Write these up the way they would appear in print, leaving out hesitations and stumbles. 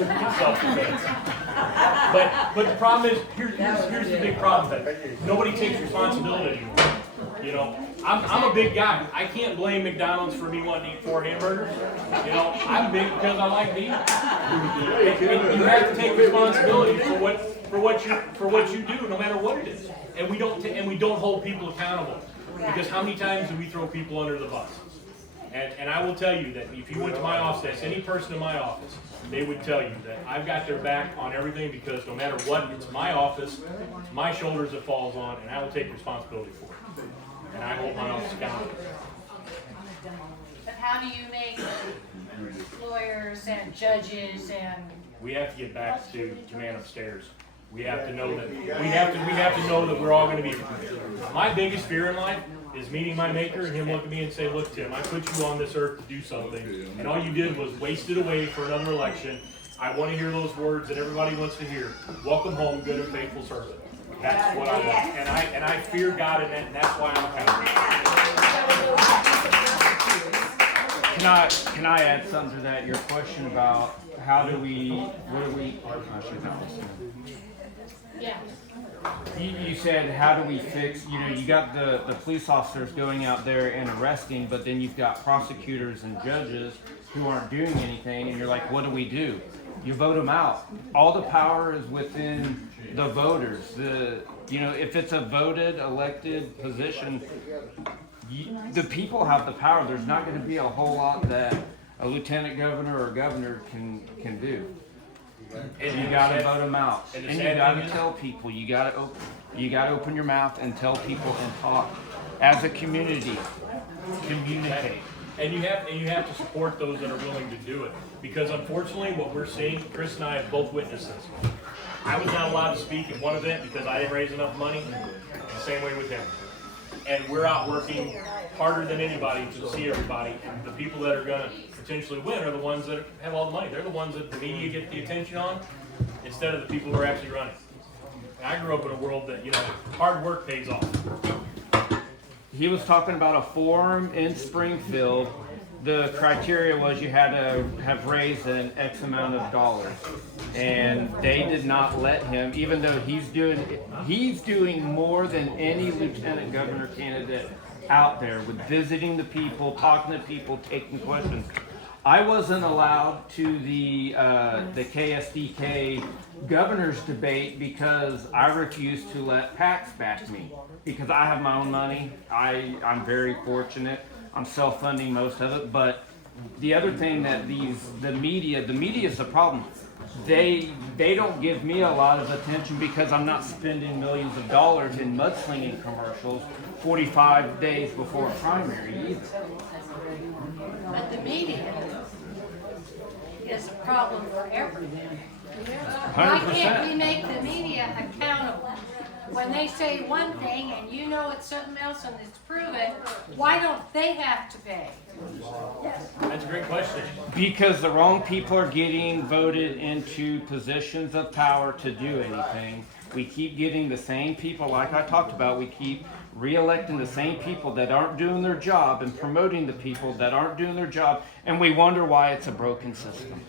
in self-defense. But the problem is, here's the big problem that nobody takes responsibility anymore. You know, I'm a big guy. I can't blame McDonald's for me wanting to eat 4 hamburgers. You know, I'm big because I like meat. You have to take responsibility for what you do, no matter what it is. And we don't hold people accountable, because how many times do we throw people under the bus? And I will tell you that if you went to my office, ask any person in my office, they would tell you that I've got their back on everything, because no matter what, it's my office, it's my shoulders it falls on, and I will take responsibility for it. And I hold my office accountable. But how do you make lawyers and judges and... We have to get back to man upstairs. We have to know that we have to know that we're all going to be. My biggest fear in life is meeting my maker and him look at me and say, "Look, Tim, I put you on this earth to do something, and all you did was waste it away for another election. I want to hear those words that everybody wants to hear. Welcome home, good and faithful servant." That's what I want, and I fear God in that, and that's why I'm accountable. Can I add something to that? Your question about how do we, I should know this. Yeah. You said, how do we fix, you got the police officers going out there and arresting, but then you've got prosecutors and judges who aren't doing anything, and you're like, what do we do? You vote them out. All the power is within the voters. If it's a voted, elected position, the people have the power. There's not going to be a whole lot that a lieutenant governor or governor can do. And you got to vote them out, and you got to tell people. You got to open your mouth and tell people and talk as a community. Communicate. And you have to support those that are willing to do it, because unfortunately, what we're seeing, Chris and I have both witnessed this. I was not allowed to speak at one event because I didn't raise enough money. The same way with him. And we're out working harder than anybody to see everybody. And the people that are going to potentially win are the ones that have all the money. They're the ones that the media get the attention on, instead of the people who are actually running. And I grew up in a world that, hard work pays off. He was talking about a forum in Springfield. The criteria was you had to have raised an X amount of dollars, and they did not let him, even though he's doing more than any lieutenant governor candidate out there with visiting the people, talking to people, taking questions. I wasn't allowed to the KSDK governor's debate because I refused to let PACs back me, because I have my own money. I'm very fortunate. I'm self-funding most of it, but the other thing that the media is the problem. They don't give me a lot of attention because I'm not spending millions of dollars in mudslinging commercials 45 days before a primary either. But the media is a problem for everything. 100%. Why can't we make the media accountable? When they say one thing and it's something else and it's proven, why don't they have to pay? That's a great question. Because the wrong people are getting voted into positions of power to do anything. We keep getting the same people, like I talked about, we keep re-electing the same people that aren't doing their job and promoting the people that aren't doing their job, and we wonder why it's a broken system.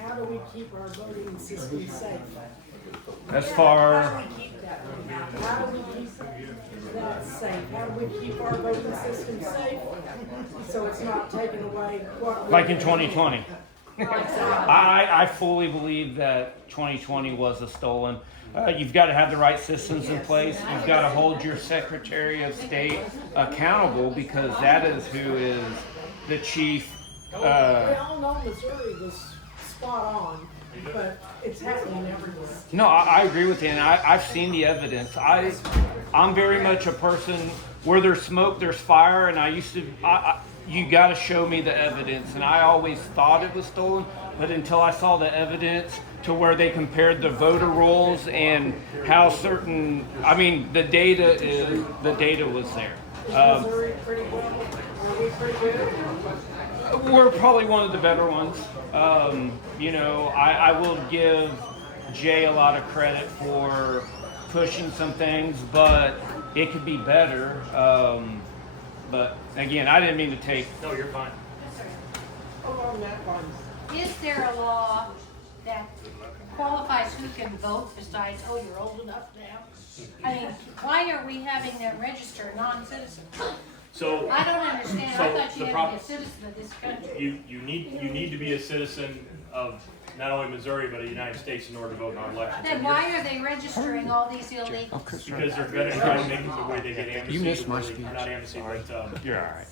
How do we keep our voting system safe? As far How do we keep that safe? How do we keep our voting system safe so it's not taking away what we... like in 2020. I fully believe that 2020 was a stolen. You've got to have the right systems in place. You've got to hold your Secretary of State accountable, because that is who is the chief. We all know Missouri was spot on, but it's happening everywhere. No, I agree with you, and I've seen the evidence. I'm very much a person where there's smoke, there's fire, and you got to show me the evidence, and I always thought it was stolen, but until I saw the evidence to where they compared the voter rolls and how the data was there. Missouri pretty well? Are we pretty good? We're probably one of the better ones. I will give Jay a lot of credit for pushing some things, but it could be better. But again, I didn't mean to take. No, you're fine. Along that line, is there a law that qualifies who can vote besides, oh, you're old enough now? I mean, why are we having them register non-citizens? So I don't understand. So I thought you the had to be a citizen of this country. you need to be a citizen of not only Missouri but the United States in order to vote in our elections. Then why are they registering all these illegals? Because they're going to try to make it the way they get amnesty. You missed my really, speech. not amnesty, but You're all right.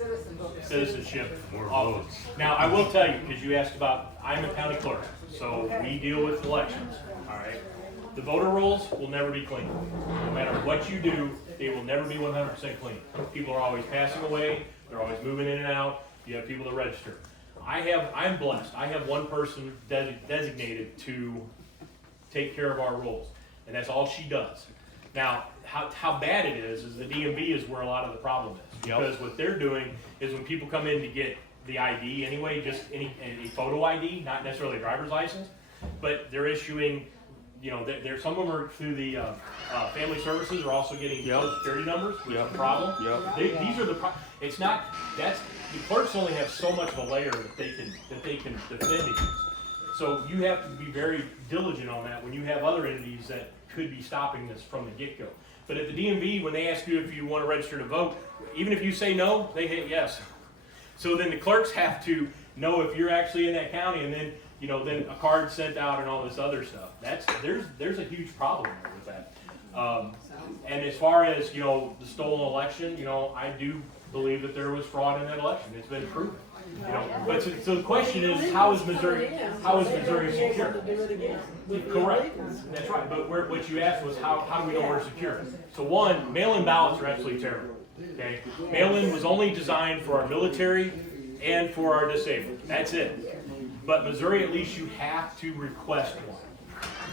citizenship. Office. Now, I will tell you, because you asked about, I'm a county clerk, so we deal with elections, all right? The voter rolls will never be clean. No matter what you do, they will never be 100% clean. People are always passing away, they're always moving in and out, you have people to register. I'm blessed, I have one person designated to take care of our rolls, and that's all she does. Now, how bad it is the DMV is where a lot of the problem is. Because what they're doing is when people come in to get the ID anyway, just any photo ID, not necessarily a driver's license, but they're issuing, you know, some of them are through the family services are also getting Social Security numbers, which is a problem. These are it's not, the clerks only have so much of a layer that they can defend against. So you have to be very diligent on that when you have other entities that could be stopping this from the get-go. But at the DMV, when they ask you if you want to register to vote, even if you say no, they hit yes. So then the clerks have to know if you're actually in that county, and then, you know, then a card sent out and all this other stuff. There's a huge problem there with that. And as far as, you know, the stolen election, you know, I do believe that there was fraud in that election. It's been proven. You know, but so the question is, how is Missouri secure? Correct. That's right. But what you asked was how do we know we're secure? So one, mail-in ballots are absolutely terrible. Okay, mail-in was only designed for our military and for our disabled. That's it. But Missouri, at least you have to request one.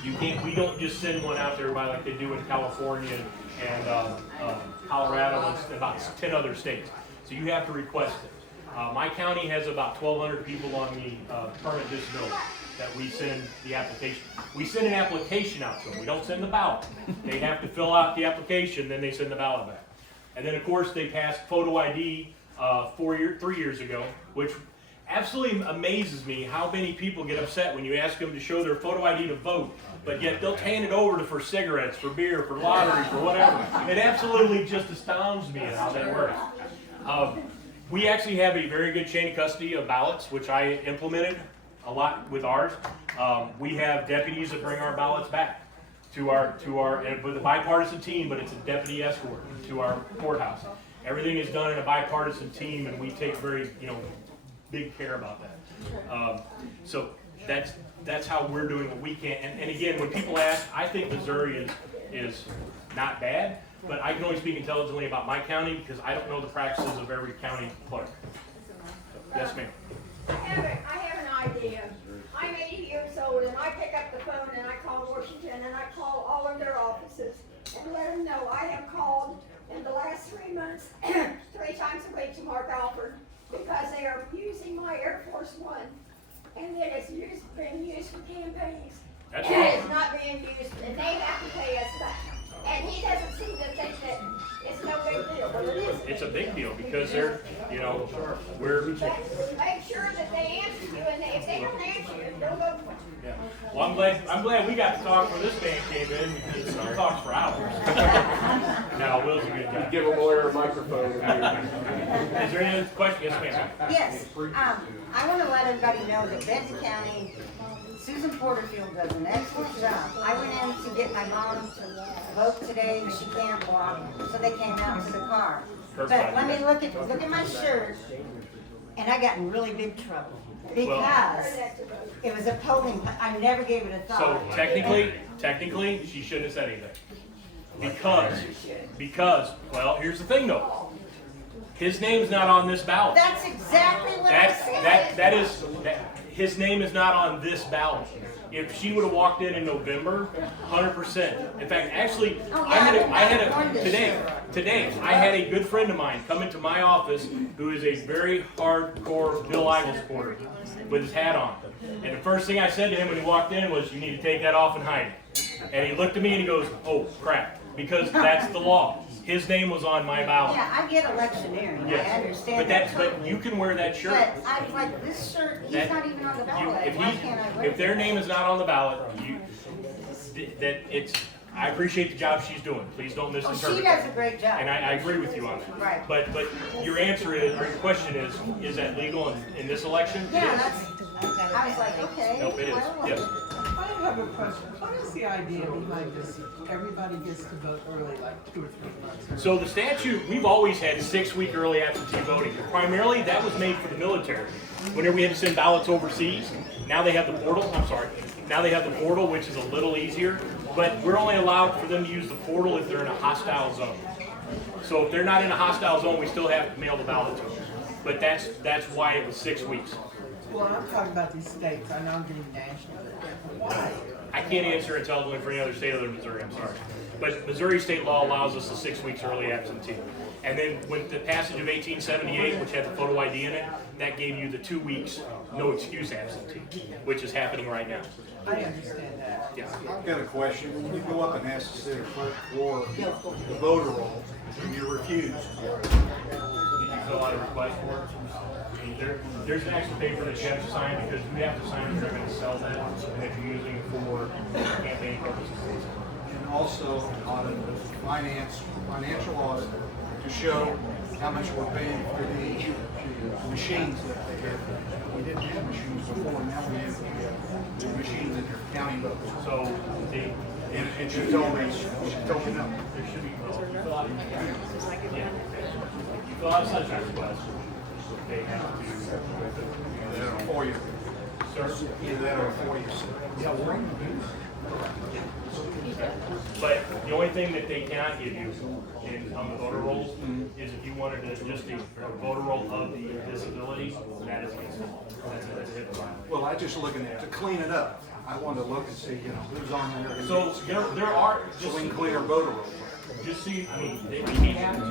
You can't. We don't just send one out to everybody like they do in California and Colorado and about 10 other states. So you have to request it. My county has about 1,200 people on the permanent disability that we send the application. We send an application out to them. We don't send the ballot. They have to fill out the application, then they send the ballot back. And then, of course, they passed photo ID 3 years ago, which absolutely amazes me how many people get upset when you ask them to show their photo ID to vote, but yet they'll hand it over for cigarettes, for beer, for lottery, for whatever. It absolutely just astounds me at how that works. We actually have a very good chain of custody of ballots, which I implemented a lot with ours. We have deputies that bring our ballots back to our with a bipartisan team, but it's a deputy escort to our courthouse. Everything is done in a bipartisan team, and we take very, you know, big care about that. So that's how we're doing what we can. And again, when people ask, I think Missouri is not bad. But I can only speak intelligently about my county because I don't know the practices of every county clerk. Yes, ma'am. I have an idea. I'm 80 years old and I pick up the phone and I call Washington and I call all of their offices and let them know I have called in the last 3 months 3 times a week to Mark Alford because they are using my Air Force One and then it's being used for campaigns. That's And right. it's not being used and they have to pay us back. And he doesn't seem to think that it's no big deal, but it is. It's a big deal because they're, you know, we're. But make sure that they answer you, and if they don't answer you, don't vote for them. Yeah. Well, I'm glad we got to talk when this man came in because he talks for hours. Now, Will's a good guy. Give a lawyer a microphone. Is there any other question? Yes, ma'am. Yes, I want to let everybody know that Benton County, Susan Porterfield does an excellent job. I went in to get my mom to vote today, and she can't walk, so they came out to the car. But let me look at my shirt, and I got in really big trouble because it was a polling. I never gave it a So thought. technically, she shouldn't have said anything. Because, well, here's the thing though. His name's not on this ballot. That's exactly what I said. His name is not on this ballot. If she would have walked in November, 100%. In fact, actually, today, I had a good friend of mine come into my office who is a very hardcore Bill Eigel supporter with his hat on. And the first thing I said to him when he walked in was, "You need to take that off and hide it." And he looked at me and he goes, "Oh crap," because that's the law. His name was on my ballot. Yeah, I get electioneering, I Yes. understand But that but totally. you can wear that shirt. But I like this shirt, he's That- not even on the You, ballot, if why can't I wear if their it? name is not on the ballot, I appreciate the job she's doing. Please don't Oh, misinterpret. she does a great job. And I agree with you on that. Right. But your answer is, or your question is that legal in this election? It Yeah, is. that's, I was like, okay. Nope, it is, well, yes. I have a question. What is the idea behind this? Everybody gets to vote early, like 2 or 3 months. So the statute, we've always had 6-week early absentee voting. Primarily, that was made for the military. Whenever we had to send ballots overseas, now they have the portal, now they have the portal, which is a little easier, but we're only allowed for them to use the portal if they're in a hostile zone. So if they're not in a hostile zone, we still have to mail the ballot to them. But that's why it was 6 weeks. Well, I'm talking about these states. I know I'm getting national. Why? I can't answer intelligently for any other state other than Missouri, I'm sorry. But Missouri state law allows us the 6 weeks early absentee. And then with the passage of 1878, which had the photo ID in it, that gave you the 2 weeks no excuse absentee, which is happening right now. I understand that. Yeah. I've got a question. When you go up and ask the city clerk for the voter roll, and you're refused, Did you fill out a request for it? There's an extra paper that you have to sign because you have to sign if you're going to sell that and if you're using it for campaign purposes. and also audit, financial audit, to show how much we're paying for the machines that they have. We didn't have machines before, now we have the machines that are counting votes. So they, And she told me no. there should be, you fill out, yeah. You fill out such a request, they have to, Either that or for you. sir. Either that or for you. But the only thing that they cannot give you on the voter rolls is if you wanted to just do a voter roll of the disability, that is against the law. That's a HIPAA violation. Well, I just looking at, to clean it up, I wanted to look and see, who's on there. So there are, So we can clean our voter roll. just see, I mean, we have to,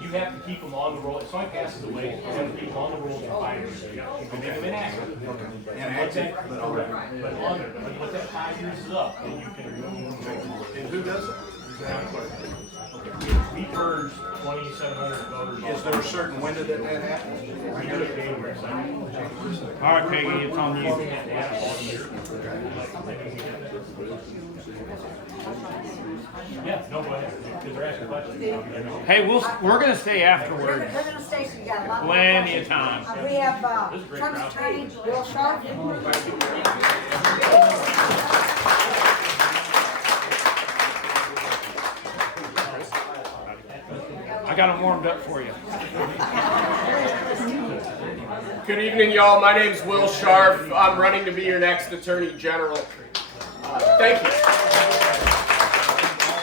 you have to keep them on the roll. If somebody passes away, you have to keep them on the roll for 5 years. You can make them inactive. Inactive, but on there. But on there, but once that 5 years is up, then you can remove them. And who does it? County clerk. We purged 2,700 voters. Is there a certain window that happens? We do it January 2nd. All right, Peggy, it's on you. Yeah, no, go ahead, because they're asking questions. Hey, we're gonna stay They're afterwards. gonna stay, so you got a lot more Plenty questions. of time. We have, This is a great Trump's crowd. attorney, Will Sharp. I got them warmed up for you. Good evening, y'all. My name's Will Sharp. I'm running to be your next Attorney General. Thank you.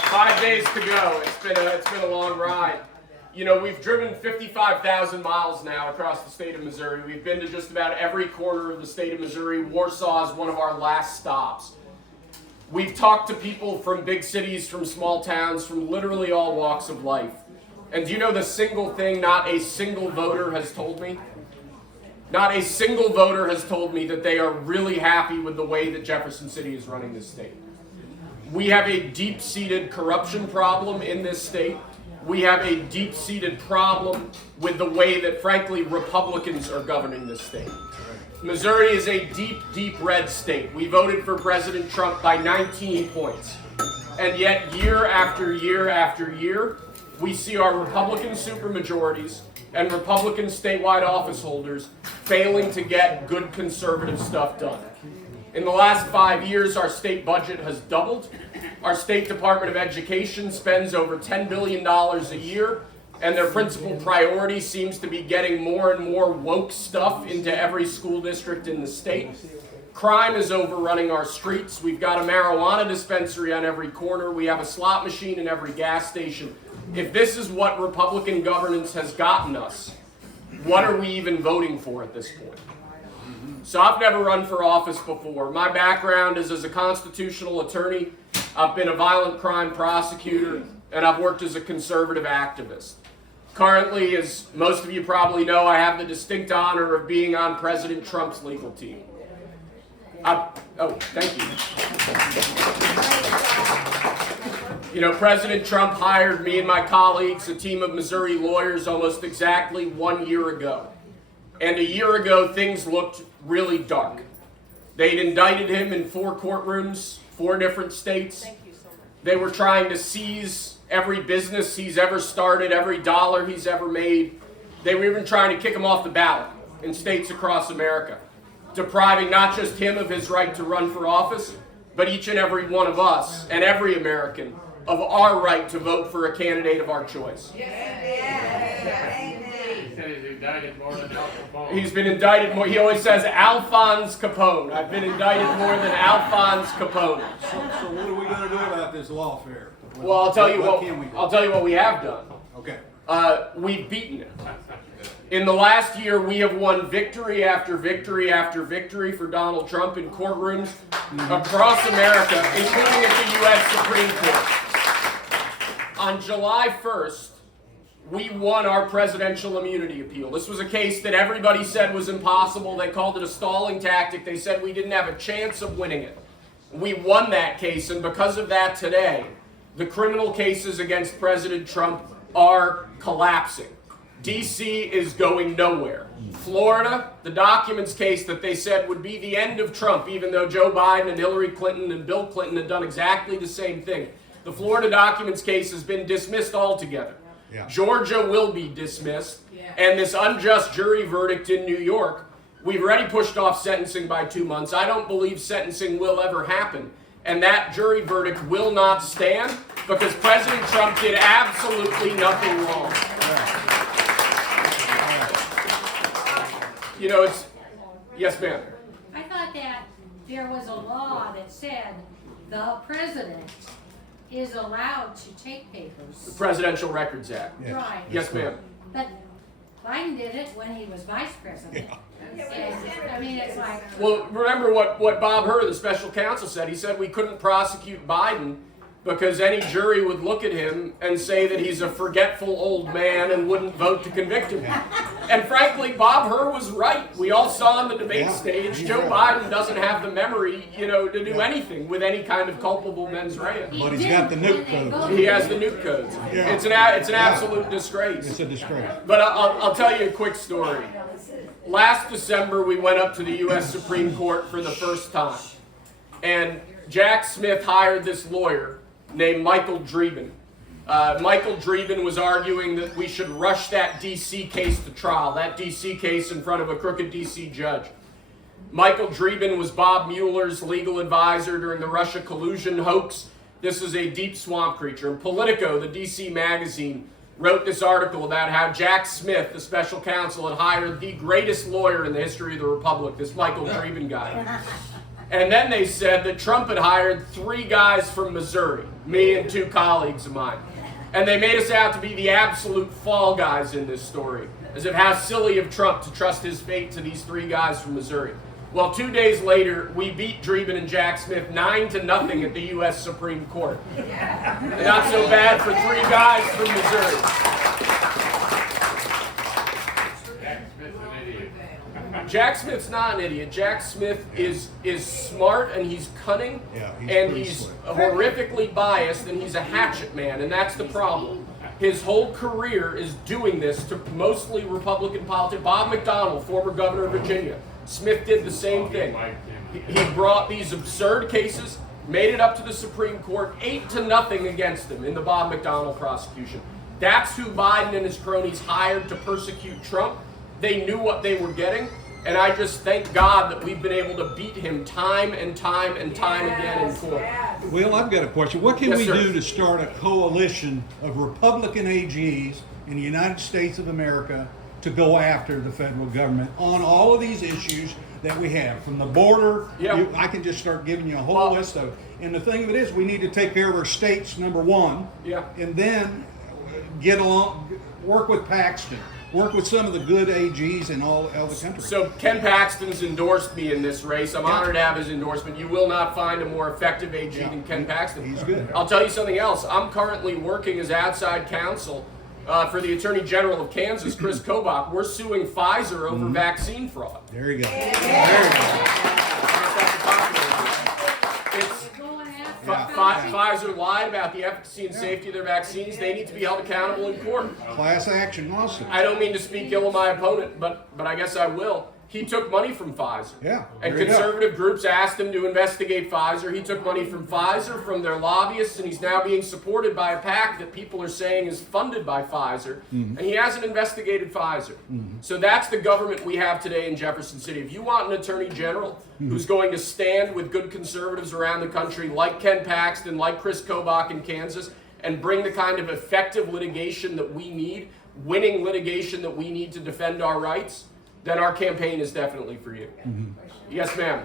5 days to go. It's been a long ride. You know, we've driven 55,000 miles now across the state of Missouri. We've been to just about every corner of the state of Missouri. Warsaw is one of our last stops. We've talked to people from big cities, from small towns, from literally all walks of life. And do you know the single thing not a single voter has told me? Not a single voter has told me that they are really happy with the way that Jefferson City is running this state. We have a deep-seated corruption problem in this state. We have a deep-seated problem with the way that, frankly, Republicans are governing this state. Missouri is a deep, deep red state. We voted for President Trump by 19 points. And yet, year after year after year, we see our Republican supermajorities and Republican statewide office holders failing to get good conservative stuff done. In the last 5 years, our state budget has doubled. Our State Department of Education spends over $10 billion a year, and their principal priority seems to be getting more and more woke stuff into every school district in the state. Crime is overrunning our streets. We've got a marijuana dispensary on every corner. We have a slot machine in every gas station. If this is what Republican governance has gotten us, what are we even voting for at this point? So I've never run for office before. My background is as a constitutional attorney. I've been a violent crime prosecutor, and I've worked as a conservative activist. Currently, as most of you probably know, I have the distinct honor of being on President Trump's legal team. Thank you. You know, President Trump hired me and my colleagues, a team of Missouri lawyers, almost exactly 1 year ago. And a year ago, things looked really dark. They'd indicted him in 4 courtrooms, 4 different states. They were trying to seize every business he's ever started, every dollar he's ever made. They were even trying to kick him off the ballot in states across America, depriving not just him of his right to run for office, but each and every one of us and every American of our right to vote for a candidate of our choice. He's been indicted more. He always says Alphonse Capone. I've been indicted more than Alphonse Capone. So what are we going to do about this lawfare? Well, I'll tell you what. Can we do? I'll tell you what we have done. Okay. We've beaten it. In the last year, we have won victory after victory after victory for Donald Trump in courtrooms across America, including at the U.S. Supreme Court. On July 1st, we won our presidential immunity appeal. This was a case that everybody said was impossible. They called it a stalling tactic. They said we didn't have a chance of winning it. We won that case, and because of that today, the criminal cases against President Trump are collapsing. D.C. is going nowhere. Florida, the documents case that they said would be the end of Trump, even though Joe Biden and Hillary Clinton and Bill Clinton had done exactly the same thing. The Florida documents case has been dismissed altogether. Yeah. Georgia will be dismissed. Yeah. And this unjust jury verdict in New York, we've already pushed off sentencing by 2 months. I don't believe sentencing will ever happen. And that jury verdict will not stand because President Trump did absolutely nothing wrong. You know, it's... Yes, ma'am. I thought that there was a law that said the president is allowed to take papers. The Presidential Records Act. Yes. Right. Yes, ma'am. But Biden did it when he was vice president. And, I mean, it's like... Well, remember what Bob Hur, the special counsel, said. He said we couldn't prosecute Biden because any jury would look at him and say that he's a forgetful old man and wouldn't vote to convict him. And frankly, Bob Hur was right. We all saw on the debate stage, Joe Biden doesn't have the memory, you know, to do anything with any kind of culpable mens rea. But he's got the nuke codes. He has the nuke codes. Yeah. It's an absolute disgrace. It's a disgrace. But I'll tell you a quick story. Last December, we went up to the U.S. Supreme Court for the first time. And Jack Smith hired this lawyer named Michael Dreeben. Michael Dreeben was arguing that we should rush that D.C. case to trial, that D.C. case in front of a crooked D.C. judge. Michael Dreeben was Bob Mueller's legal advisor during the Russia collusion hoax. This is a deep swamp creature. And Politico, the D.C. magazine, wrote this article about how Jack Smith, the special counsel, had hired the greatest lawyer in the history of the Republic, this Michael Dreeben guy. And then they said that Trump had hired 3 guys from Missouri, me and 2 colleagues of mine. And they made us out to be the absolute fall guys in this story, as if how silly of Trump to trust his fate to these 3 guys from Missouri. Well, 2 days later, we beat Dreeben and Jack Smith 9-0 at the U.S. Supreme Court. Not so bad for 3 guys from Missouri. Jack Smith's not an idiot. Jack Smith is smart and he's cunning, he's horrifically biased, and he's a hatchet man, and that's the problem. His whole career is doing this to mostly Republican politics. Bob McDonnell, former governor of Virginia, Smith did the same thing. He brought these absurd cases, made it up to the Supreme Court, 8-0 against him in the Bob McDonnell prosecution. That's who Biden and his cronies hired to persecute Trump. They knew what they were getting. And I just thank God that we've been able to beat him time and time and time again in court. Well, I've got a question. What can Yes, we sir. do to start a coalition of Republican AGs in the United States of America to go after the federal government on all of these issues that we have? From the border, I can just start giving you a whole list of it. And the thing of it is, we need to take care of our states, number one, and then get along, work with Paxton. Work with some of the good AGs in all the countries. So Ken Paxton's endorsed me in this race. I'm honored to have his endorsement. You will not find a more effective AG than Ken Paxton. He's good. I'll tell you something else. I'm currently working as outside counsel for the Attorney General of Kansas, Chris Kobach. We're suing Pfizer over vaccine fraud. There you go. There you go. Pfizer Pfizer lied about the efficacy and safety of their vaccines, they need to be held accountable in court. Class action lawsuit. I don't mean to speak ill of my opponent, but I guess I will. He took money from Pfizer. Yeah, And there you go. conservative groups asked him to investigate Pfizer. He took money from Pfizer, from their lobbyists, and he's now being supported by a PAC that people are saying is funded by Pfizer. And he hasn't investigated Pfizer. So that's the government we have today in Jefferson City. If you want an attorney general who's going to stand with good conservatives around the country, like Ken Paxton, like Chris Kobach in Kansas, and bring the kind of effective litigation that we need, winning litigation that we need to defend our rights, then our campaign is definitely for you. Yes, ma'am.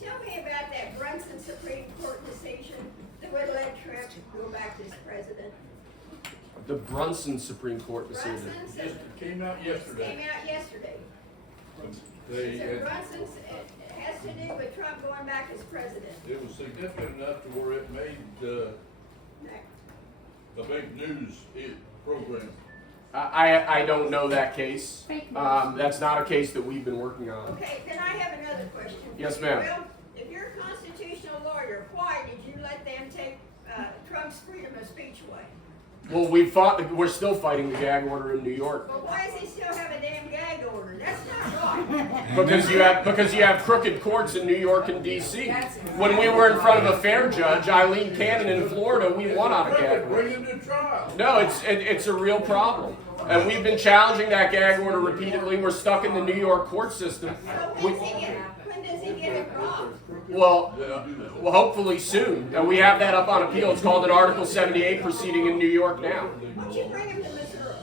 Tell me about that Brunson Supreme Court decision that would let Trump go back as president. The Brunson Supreme Court decision. Brunson Came out yesterday. came out yesterday. They, So Brunson's, it has to do with Trump going back as president. it was significant enough to where it made a big news program. I don't know that case. Fake news. That's not a case that we've been working on. Okay, then I have another question. Yes, ma'am. Well, if you're a constitutional lawyer, why did you let them take Trump's freedom of speech away? Well, we're still fighting the gag order in New York. Well, why does he still have a damn gag order? That's not right. Because you have crooked courts in New York and D.C. When we were in front of a fair judge, Eileen Cannon in Florida, we won on a gag order. Bring him to trial. No, it's a real problem. And we've been challenging that gag order repeatedly. We're stuck in the New York court system. So when does he get it wrong? Well, hopefully soon. And we have that up on appeal. It's called an Article 78 proceeding in New York now. Why don't you bring him to Missouri?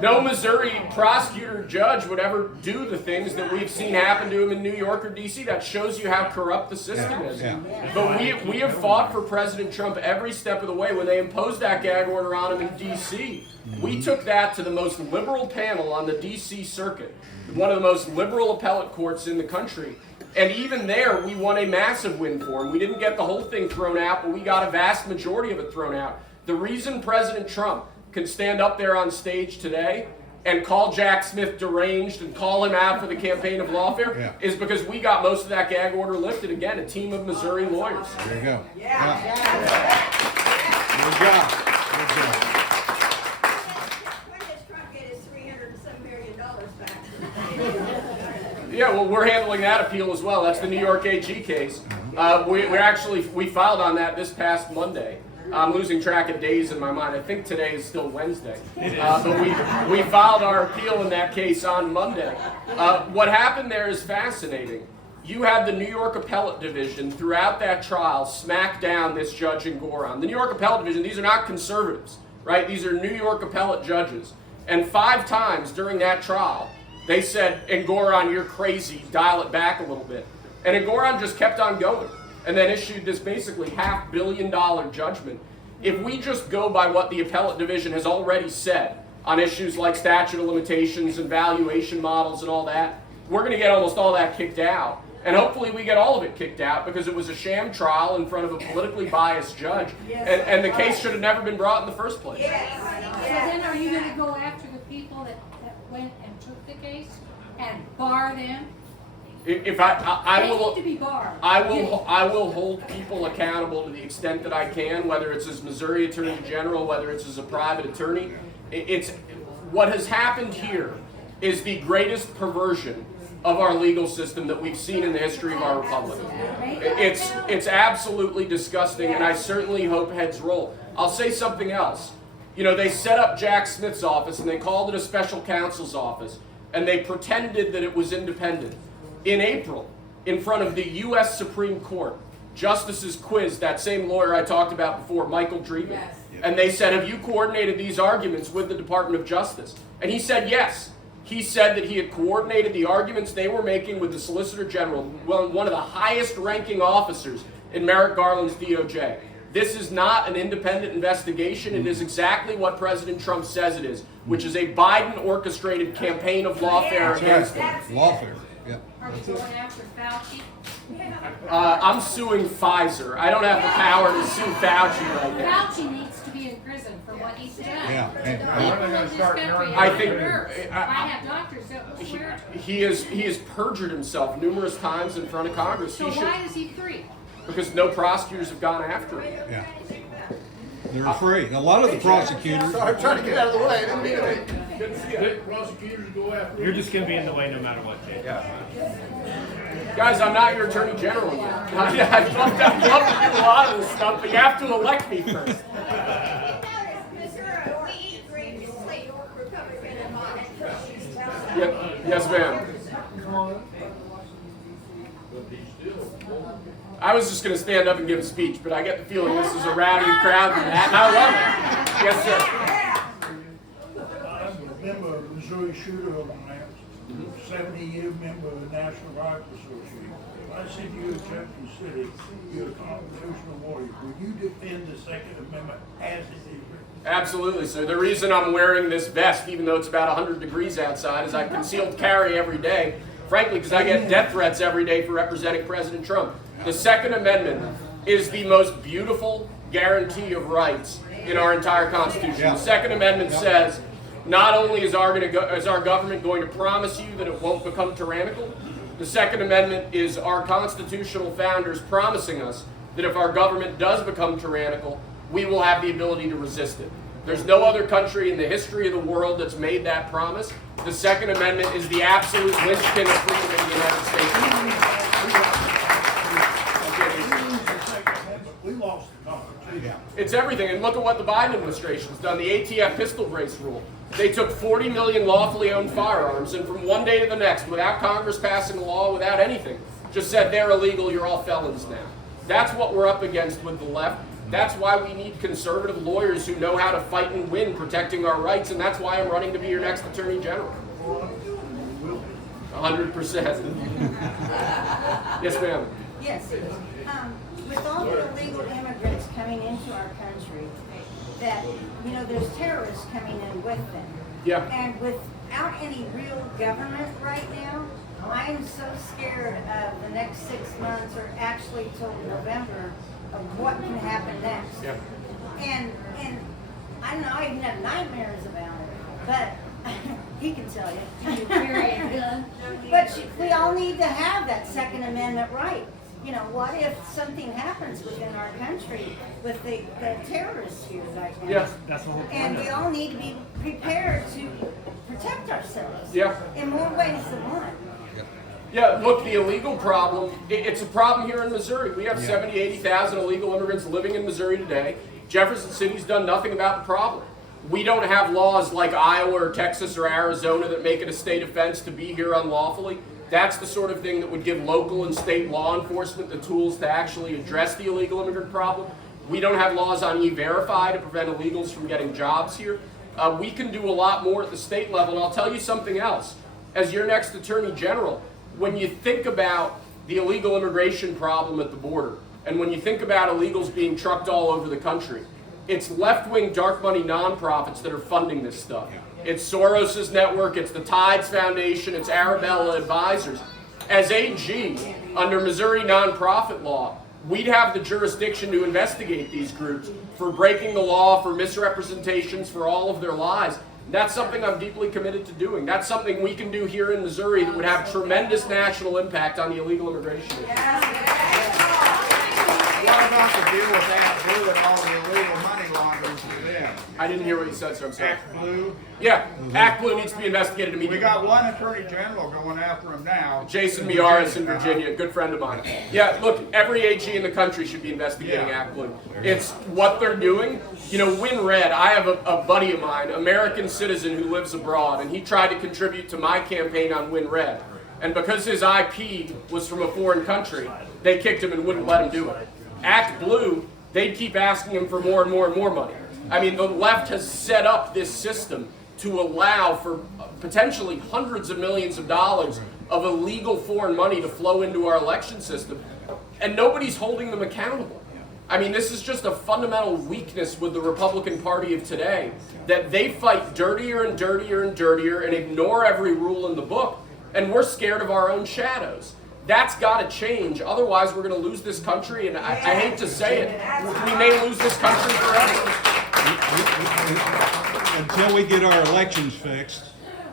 No Missouri prosecutor or judge would ever do the things that we've seen happen to him in New York or D.C. That shows you how corrupt the system is. But we have fought for President Trump every step of the way. When they imposed that gag order on him in D.C., we took that to the most liberal panel on the D.C. circuit, one of the most liberal appellate courts in the country. And even there, we won a massive win for him. We didn't get the whole thing thrown out, but we got a vast majority of it thrown out. The reason President Trump can stand up there on stage today and call Jack Smith deranged and call him out for the campaign of lawfare is because we got most of that gag order lifted. Again, a team of Missouri lawyers. There you go. Yeah. Good job. Good job. When does Trump get his $300 and some million back? Yeah, well, we're handling that appeal as well. That's the New York AG case. We filed on that this past Monday. I'm losing track of days in my mind. I think today is still Wednesday. But we filed our appeal in that case on Monday. What happened there is fascinating. You had the New York Appellate Division throughout that trial smack down this judge in Goron. The New York Appellate Division, these are not conservatives, right? These are New York appellate judges. And 5 times during that trial, they said, Ngoran, you're crazy, dial it back a little bit. And Ngoran just kept on going and then issued this basically $500 million judgment. If we just go by what the appellate division has already said on issues like statute of limitations and valuation models and all that, we're going to get almost all that kicked out. And hopefully we get all of it kicked out because it was a sham trial in front of a politically biased judge. And the case should have never been brought in the first place. So then are you gonna go after the people that went and took the case and bar them? If I They will, need to be barred. I will hold people accountable to the extent that I can, whether it's as Missouri Attorney General, whether it's as a private attorney. It's what has happened here is the greatest perversion of our legal system that we've seen in the history of our republic. It's absolutely disgusting, and I certainly hope heads roll. I'll say something else. You know, they set up Jack Smith's office and they called it a special counsel's office, and they pretended that it was independent. In April, in front of the U.S. Supreme Court, justices quizzed that same lawyer I talked about before, Michael Dreeben. And they said, have you coordinated these arguments with the Department of Justice? And he said yes. He said that he had coordinated the arguments they were making with the Solicitor General, one of the highest ranking officers in Merrick Garland's DOJ. This is not an independent investigation. It is exactly what President Trump says it is, which is a Biden-orchestrated campaign of lawfare against him. Lawfare. Yeah. Are we going after Fauci? I'm suing Pfizer. I don't have the power to sue Fauci right now. Fauci needs to be in prison for what he's done. Yeah. People in this country I have think- nerves. I have doctors that will swear to it. He has perjured himself numerous times in front of Congress. So why is he free? because no prosecutors have gone after it. Yeah. They're afraid. A lot of the prosecutors. Sorry, I'm trying to get out of the way. I didn't mean to. Good to see it. Prosecutors go after You're just gonna be in the way no matter what, Jay. Guys, I'm not your attorney general yet. I'd love to do a lot of this stuff, but you have to elect me first. Missouri, we eat grapes, it's like York Republican and mine. Yes, ma'am. I was just going to stand up and give a speech, but I get the feeling this is a rowdier crowd than that, and I love it. Yes, sir. I'm a member of Missouri Shooter Alliance, 70-year member of the National Rifle Association. I said you're a Jefferson City, you're a constitutional warrior. Will you defend the Second Amendment as it is written? Absolutely, sir. The reason I'm wearing this vest, even though it's about 100 degrees outside, is I concealed carry every day, frankly, because I get death threats every day for representing President Trump. The Second Amendment is the most beautiful guarantee of rights in our entire Constitution. The Second Amendment says, not only is our government going to promise you that it won't become tyrannical, the Second Amendment is our constitutional founders promising us that if our government does become tyrannical, we will have the ability to resist it. There's no other country in the history of the world that's made that promise. The Second Amendment is the absolute linchpin of freedom in the United States. We lost the Constitution. It's everything, and look at what the Biden administration's done. The ATF pistol brace rule. They took 40 million lawfully owned firearms, and from one day to the next, without Congress passing a law, without anything, just said they're illegal, you're all felons now. That's what we're up against with the left. That's why we need conservative lawyers who know how to fight and win protecting our rights, and that's why I'm running to be your next Attorney General. 100%. Yes, ma'am. Yes. With all the illegal immigrants coming into our country, that, you know, there's terrorists coming in with them. Yeah. And without any real government right now, I'm so scared of the next 6 months, or actually till November, of what can happen next. Yeah. And I don't know, I even have nightmares about it, but he can tell you. But we all need to have that Second Amendment right. You know, what if something happens within our country with the terrorists here right now? Yeah. That's the whole point. And we all need to be prepared to protect ourselves. Yeah. In more ways than one. Yeah, look, the illegal problem, it's a problem here in Missouri. We have 70, 80,000 illegal immigrants living in Missouri today. Jefferson City's done nothing about the problem. We don't have laws like Iowa or Texas or Arizona that make it a state offense to be here unlawfully. That's the sort of thing that would give local and state law enforcement the tools to actually address the illegal immigrant problem. We don't have laws on E-Verify to prevent illegals from getting jobs here. We can do a lot more at the state level, and I'll tell you something else. As your next Attorney General, when you think about the illegal immigration problem at the border, and when you think about illegals being trucked all over the country, it's left-wing dark money nonprofits that are funding this stuff. It's Soros's network, it's the Tides Foundation, it's Arabella Advisors. As AG, under Missouri nonprofit law, we'd have the jurisdiction to investigate these groups for breaking the law, for misrepresentations, for all of their lies. That's something I'm deeply committed to doing. That's something we can do here in Missouri that would have tremendous national impact on the illegal immigration issue. What about the deal with ActBlue and all the illegal money launderers for them? I didn't hear what you said, sir. I'm sorry. ActBlue? Yeah, ActBlue needs to be investigated We immediately. got one attorney general going after him now. Jason Miaris in Virginia, a good friend of mine. Yeah, look, every AG in the country should be investigating ActBlue. It's what they're doing. You know, WinRed, I have a buddy of mine, American citizen who lives abroad, and he tried to contribute to my campaign on WinRed. And because his IP was from a foreign country, they kicked him and wouldn't let him do it. ActBlue, they'd keep asking him for more and more and more money. I mean, the left has set up this system to allow for potentially hundreds of millions of dollars of illegal foreign money to flow into our election system, and nobody's holding them accountable. I mean, this is just a fundamental weakness with the Republican Party of today, that they fight dirtier and dirtier and dirtier and ignore every rule in the book, and we're scared of our own shadows. That's got to change, otherwise we're going to lose this country, and I hate to say it, we may lose this country forever. Until we get our elections fixed,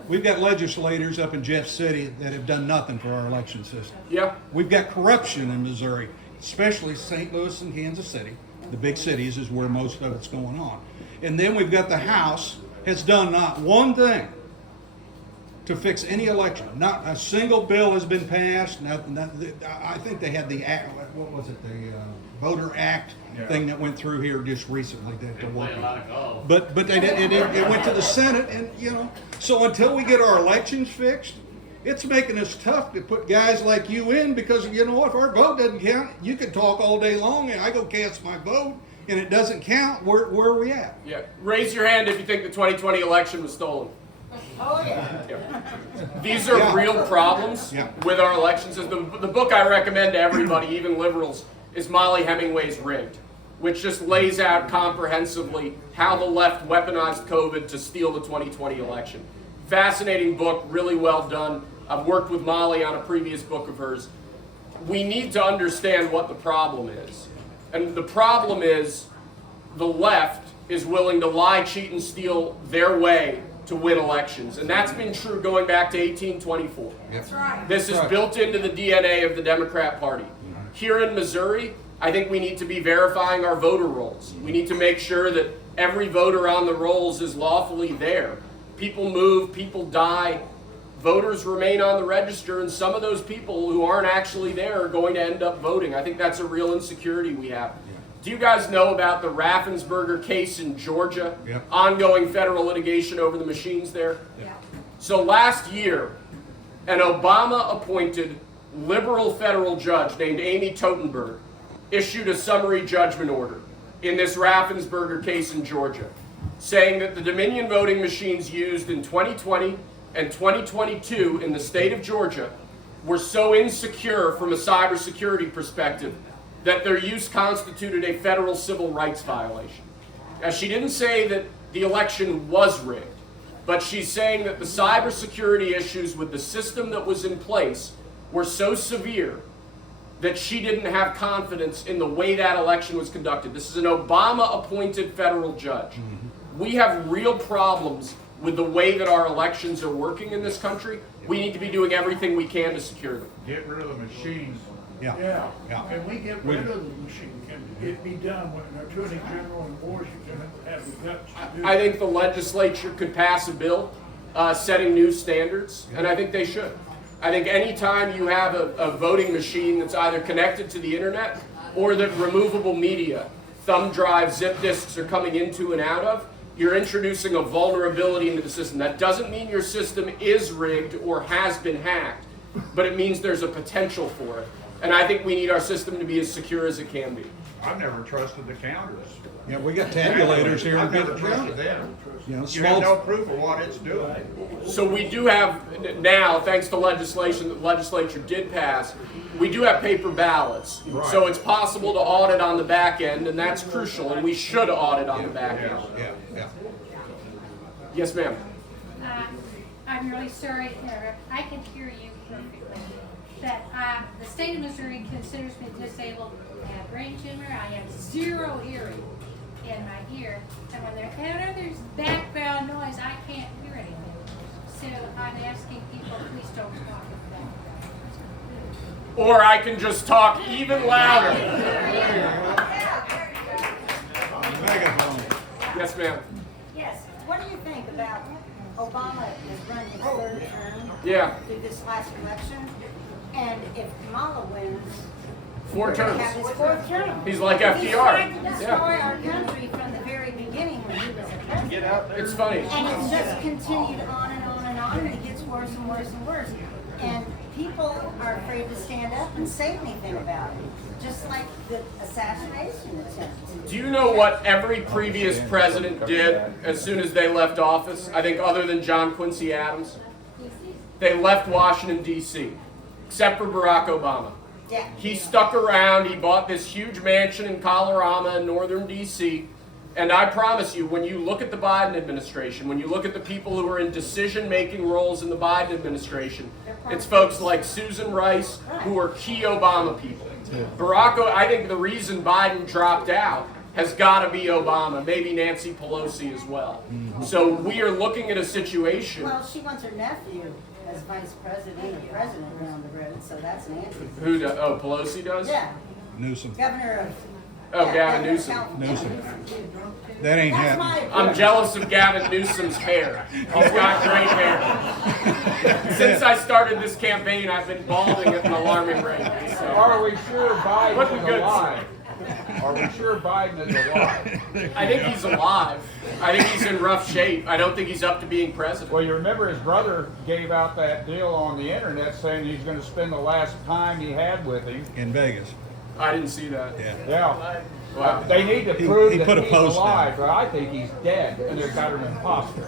we've got legislators up in Jeff City that have done nothing for our election system. Yeah. We've got corruption in Missouri. especially St. Louis and Kansas City. The big cities is where most of it's going on. And then we've got the House has done not one thing to fix any election. Not a single bill has been passed. I think they had the act, what was it, the Voter Act thing that went through here just recently to work. But they did, it went to the Senate, and so until we get our elections fixed, it's making us tough to put guys like you in, because you know what, if our vote doesn't count, you can talk all day long and I go cast my vote and it doesn't count. Where are we at? Yeah. Raise your hand if you think the 2020 election was stolen. Oh, yeah. These are real problems with our elections. The book I recommend to everybody, even liberals, is Molly Hemingway's Rigged, which just lays out comprehensively how the left weaponized COVID to steal the 2020 election. Fascinating book, really well done. I've worked with Molly on a previous book of hers. We need to understand what the problem is. And the problem is the left is willing to lie, cheat, and steal their way to win elections. And that's been true going back to 1824. That's right. This is built into the DNA of the Democrat Party. Here in Missouri, I think we need to be verifying our voter rolls. We need to make sure that every voter on the rolls is lawfully there. People move, people die, voters remain on the register, and some of those people who aren't actually there are going to end up voting. I think that's a real insecurity we have. Do you guys know about the Raffensperger case in Georgia? Ongoing federal litigation over the machines there? So last year, an Obama-appointed liberal federal judge named Amy Totenberg issued a summary judgment order in this Raffensperger case in Georgia, saying that the Dominion voting machines used in 2020 and 2022 in the state of Georgia were so insecure from a cybersecurity perspective that their use constituted a federal civil rights violation. Now, she didn't say that the election was rigged, but she's saying that the cybersecurity issues with the system that was in place were so severe that she didn't have confidence in the way that election was conducted. This is an Obama-appointed federal judge. We have real problems with the way that our elections are working in this country. We need to be doing everything we can to secure them. Get rid of the machines. Yeah. Can we get rid of the machine? Can it be done when an attorney general in Washington have the guts to do I think the legislature could pass a bill setting new standards, and I think they should. I think anytime you have a voting machine that's either connected to the internet or that removable media, thumb drives, zip disks are coming into and out of, you're introducing a vulnerability into the system. That doesn't mean your system is rigged or has been hacked, but it means there's a potential for it. And I think we need our system to be as secure as it can be. I've never trusted the counters. Yeah, we got tabulators here. I've never trusted them. You know, You have no proof of what it's doing. So we do have now, thanks to legislation that the legislature did pass, we do have paper ballots. Right. So it's possible to audit on the back end, and that's crucial, and we should audit on the back end. Yeah. Yes, ma'am. I'm really sorry to interrupt. I can hear you perfectly. That the state of Missouri considers me disabled. I have brain tumor. I have zero hearing in my ear. And when there's background noise, I can't hear anything. So I'm asking people, please don't talk about that. Or I can just talk even louder. Yes, ma'am. Yes, what do you think about Obama is running his third term? Through this last election? And if Kamala wins, 4 terms. have his 4th term. He's like FDR. He's trying to destroy our country from the very beginning when he was a president. It's funny. And it's just continued on and on and on, and it gets worse and worse and worse. And people are afraid to stand up and say anything about it, just like the assassination attempt. Do you know what every previous president did as soon as they left office? I think other than John Quincy Adams. They left Washington, D.C., except for Barack Obama. Yeah. He stuck around. He bought this huge mansion in Colorado in northern D.C., and I promise you, when you look at the Biden administration, when you look at the people who are in decision-making roles in the Biden administration, it's folks like Susan Rice, who are key Obama people. I think the reason Biden dropped out has got to be Obama, maybe Nancy Pelosi as well. So we are looking at a situation. Well, she wants her nephew as vice president or president down the road, so that's Nancy. Who does? Oh, Pelosi does? Yeah. Newsom. Governor of. Oh, yeah, Gavin Governor of Newsom. California. Newsom. That ain't That's happening. my. I'm jealous of Gavin Newsom's hair. He's got great hair. Since I started this campaign, I've been balding at an alarming rate. So. Are we sure Biden Looking is good. alive? Are we sure Biden is alive? I think he's alive. I think he's in rough shape. I don't think he's up to being president. Well, you remember his brother gave out that deal on the internet saying he's going to spend the last time he had with him. In Vegas. I didn't see that. Yeah. Yeah. Wow. They need to prove he that put a he's post alive, but I think he's dead, and they've got an imposter.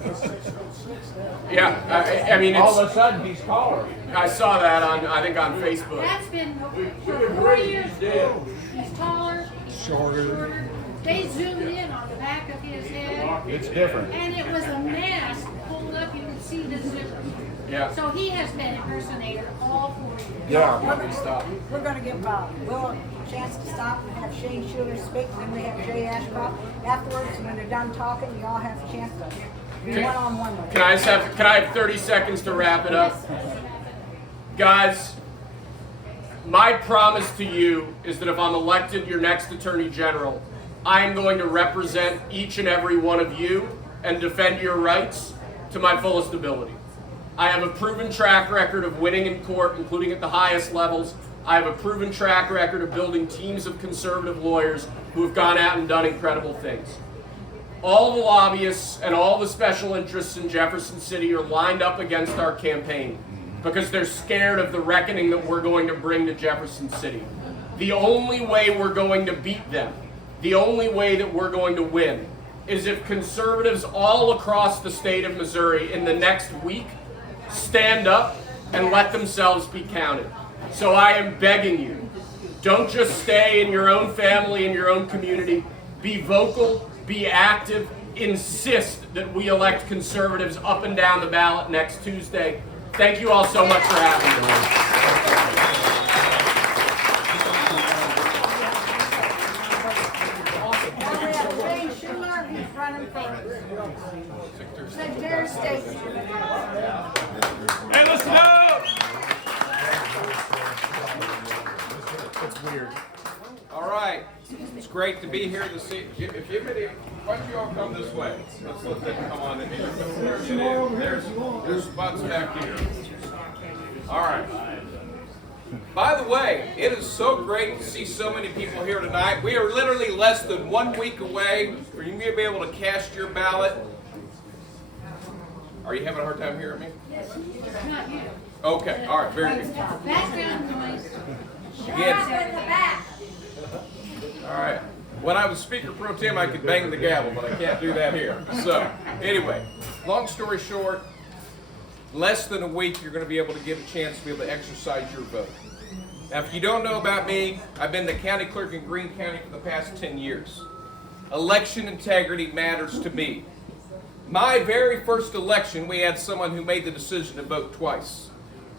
Yeah, I mean, All of it's, a sudden, he's taller. I saw that on, I think on Facebook. That's been for 4 years. He's taller, he's shorter. They zoomed in on the back of his head, It's different. and it was a mask pulled up. You could see the zipper. Yeah. So he has been impersonated all 4 years. Yeah. We're gonna give Will a chance to stop and have Shane Schuler speak, then we have Jay Ashcroft. Afterwards, when they're done talking, you all have a chance to be one-on-one with Can I have 30 seconds to wrap it up? Guys, my promise to you is that if I'm elected your next Attorney General, I am going to represent each and every one of you and defend your rights to my fullest ability. I have a proven track record of winning in court, including at the highest levels. I have a proven track record of building teams of conservative lawyers who have gone out and done incredible things. All the lobbyists and all the special interests in Jefferson City are lined up against our campaign because they're scared of the reckoning that we're going to bring to Jefferson City. The only way we're going to beat them, the only way that we're going to win, is if conservatives all across the state of Missouri in the next week stand up and let themselves be counted. So I am begging you, don't just stay in your own family, in your own community. Be vocal, be active, insist that we elect conservatives up and down the ballot next Tuesday. Thank you all so much for having me. Now we have Shane Schuler, he's running for Secretary of State. Hey, listen up! It's weird. All right. It's great to be here this evening. If you why don't you all come this way? Let's let them come on in here. There's spots back here. All right. By the way, it is so great to see so many people here tonight. We are literally less than 1 week away for you to be able to cast your ballot. Are you having a hard time hearing me? Not you. Okay. All right. Very good. Background noise. Again. All right. When I was Speaker Pro Tem, I could bang the gavel, but I can't do that here. So, anyway, long story short, less than a week, you're going to be able to get a chance to be able to exercise your vote. Now, if you don't know about me, I've been the county clerk in Greene County for the past 10 years. Election integrity matters to me. My very first election, we had someone who made the decision to vote twice.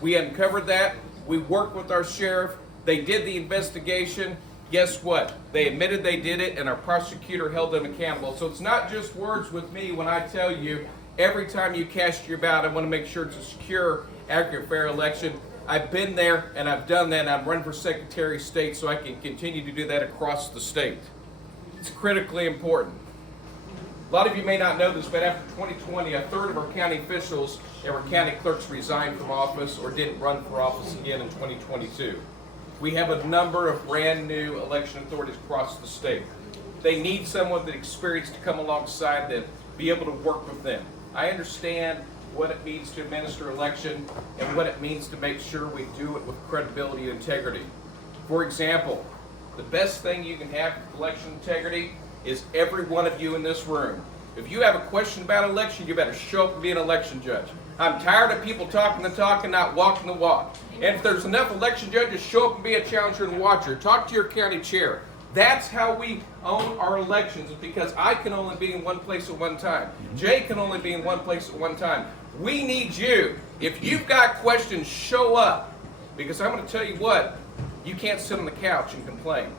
We uncovered that. We worked with our sheriff. They did the investigation. Guess what? They admitted they did it, and our prosecutor held them accountable. So it's not just words with me when I tell you every time you cast your ballot, I want to make sure it's a secure, accurate, fair election. I've been there, and I've done that, and I'm running for Secretary of State so I can continue to do that across the state. It's critically important. A lot of you may not know this, but after 2020, a third of our county officials and our county clerks resigned from office or didn't run for office again in 2022. We have a number of brand new election authorities across the state. They need someone that experienced to come alongside them, be able to work with them. I understand what it means to administer election and what it means to make sure we do it with credibility and integrity. For example, the best thing you can have with election integrity is every one of you in this room. If you have a question about election, you better show up and be an election judge. I'm tired of people talking the talk and not walking the walk. And if there's enough election judges, show up and be a challenger and watcher. Talk to your county chair. That's how we own our elections, because I can only be in one place at one time. Jay can only be in one place at one time. We need you. If you've got questions, show up. Because I'm going to tell you what, you can't sit on the couch and complain.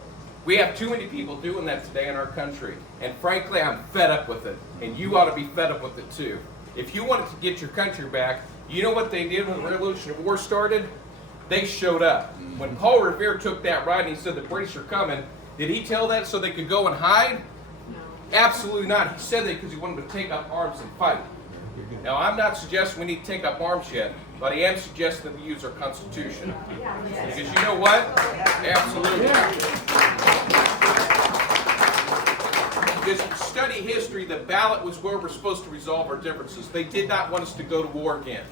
We have too many people doing that today in our country. And frankly, I'm fed up with it. And you ought to be fed up with it too. If you wanted to get your country back, you know what they did when the Revolutionary War started? They showed up. When Paul Revere took that ride and he said the British are coming, did he tell that so they could go and hide? Absolutely not. He said that because he wanted to take up arms and fight. Now, I'm not suggesting we need to take up arms yet, but I am suggesting that we use our Constitution. Because you know what? Absolutely. Because if you study history, the ballot was where we're supposed to resolve our differences. They did not want us to go to war again.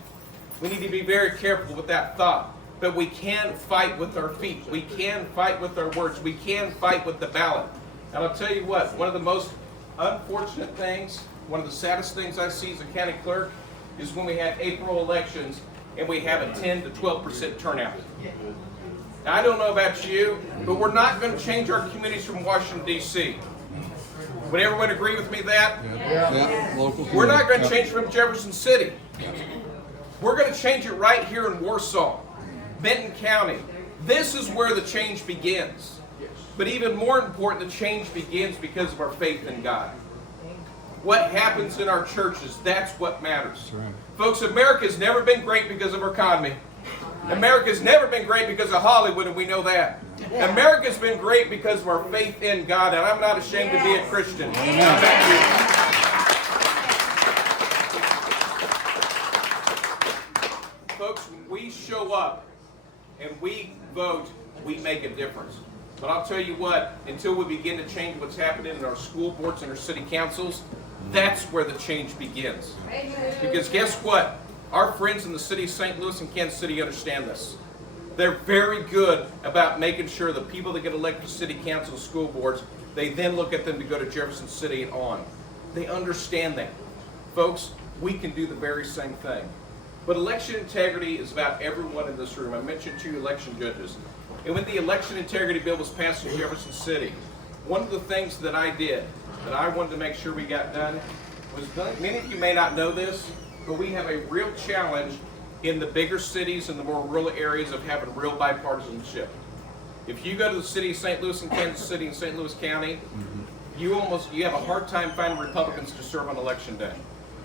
We need to be very careful with that thought. But we can fight with our feet. We can fight with our words. We can fight with the ballot. And I'll tell you what, one of the most unfortunate things, one of the saddest things I see as a county clerk is when we have April elections and we have a 10 to 12% turnout. Now, I don't know about you, but we're not going to change our communities from Washington, D.C. Would everyone agree with me that? Yeah. Local We're not going to change from Jefferson City. We're going to change it right here in Warsaw, Benton County. This is where the change begins. But even more important, the change begins because of our faith in God. What happens in our churches, that's what matters. That's right. Folks, America's never been great because of our economy. America's never been great because of Hollywood, and we know that. America's been great because of our faith in God, and I'm not ashamed to be a Christian. Folks, when we show up and we vote, we make a difference. But I'll tell you what, until we begin to change what's happening in our school boards and our city councils, that's where the change begins. Because guess what? Our friends in the city of St. Louis and Kansas City understand this. They're very good about making sure the people that get elected to city council and school boards, they then look at them to go to Jefferson City and on. They understand that. Folks, we can do the very same thing. But election integrity is about everyone in this room. I mentioned two election judges. And when the election integrity bill was passed in Jefferson City, one of the things that I did, that I wanted to make sure we got done, was many of you may not know this, but we have a real challenge in the bigger cities and the more rural areas of having real bipartisanship. If you go to the city of St. Louis and Kansas City and St. Louis County, you have a hard time finding Republicans to serve on election day.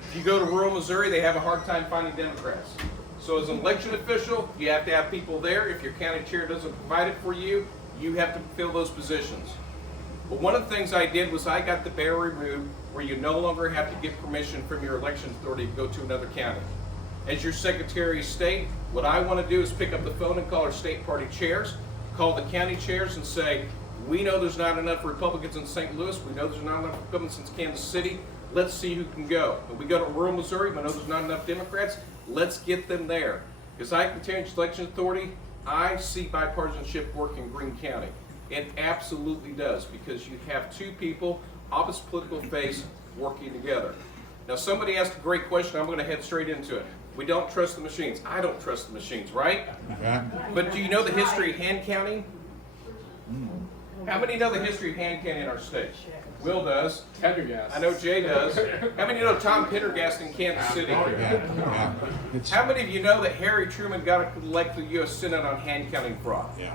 If you go to rural Missouri, they have a hard time finding Democrats. So as an election official, you have to have people there. If your county chair doesn't provide it for you, you have to fill those positions. But one of the things I did was I got the barrier removed where you no longer have to get permission from your election authority to go to another county. As your Secretary of State, what I want to do is pick up the phone and call our state party chairs, call the county chairs and say, we know there's not enough Republicans in St. Louis, we know there's not enough Republicans in Kansas City, let's see who can go. If we go to rural Missouri, we know there's not enough Democrats, let's get them there. Because I can tell you, election authority, I see bipartisanship work in Greene County. It absolutely does, because you have two people, opposite political faiths, working together. Now somebody asked a great question, I'm going to head straight into it. We don't trust the machines. I don't trust the machines, right? Yeah. But do you know the history of hand counting? How many know the history of hand counting in our state? Will does. Pendergast. I know Jay does. How many know Tom Pendergast in Kansas City? Yeah. How many of you know that Harry Truman got elected to the U.S. Senate on hand counting fraud? Yeah.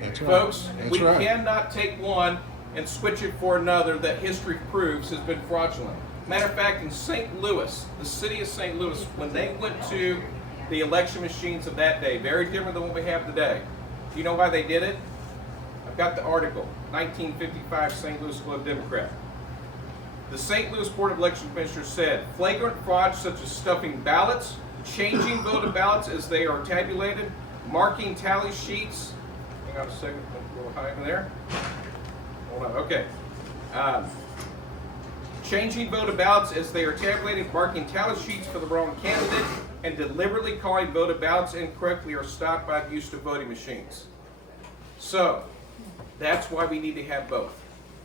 That's right. Folks, That's we right. cannot take one and switch it for another that history proves has been fraudulent. Matter of fact, in St. Louis, the city of St. Louis, when they went to the election machines of that day, very different than what we have today. Do you know why they did it? I've got the article, 1955 St. Louis Globe Democrat. The St. Louis Board of Election Commissioners said, flagrant fraud such as stuffing ballots, changing voted ballots as they are tabulated, marking tally sheets. Hang on a second, a little high in there. Hold on, okay. Changing voted ballots as they are tabulated, marking tally sheets for the wrong candidate, and deliberately calling voted ballots incorrectly or stopped by the use of voting machines. So, that's why we need to have both.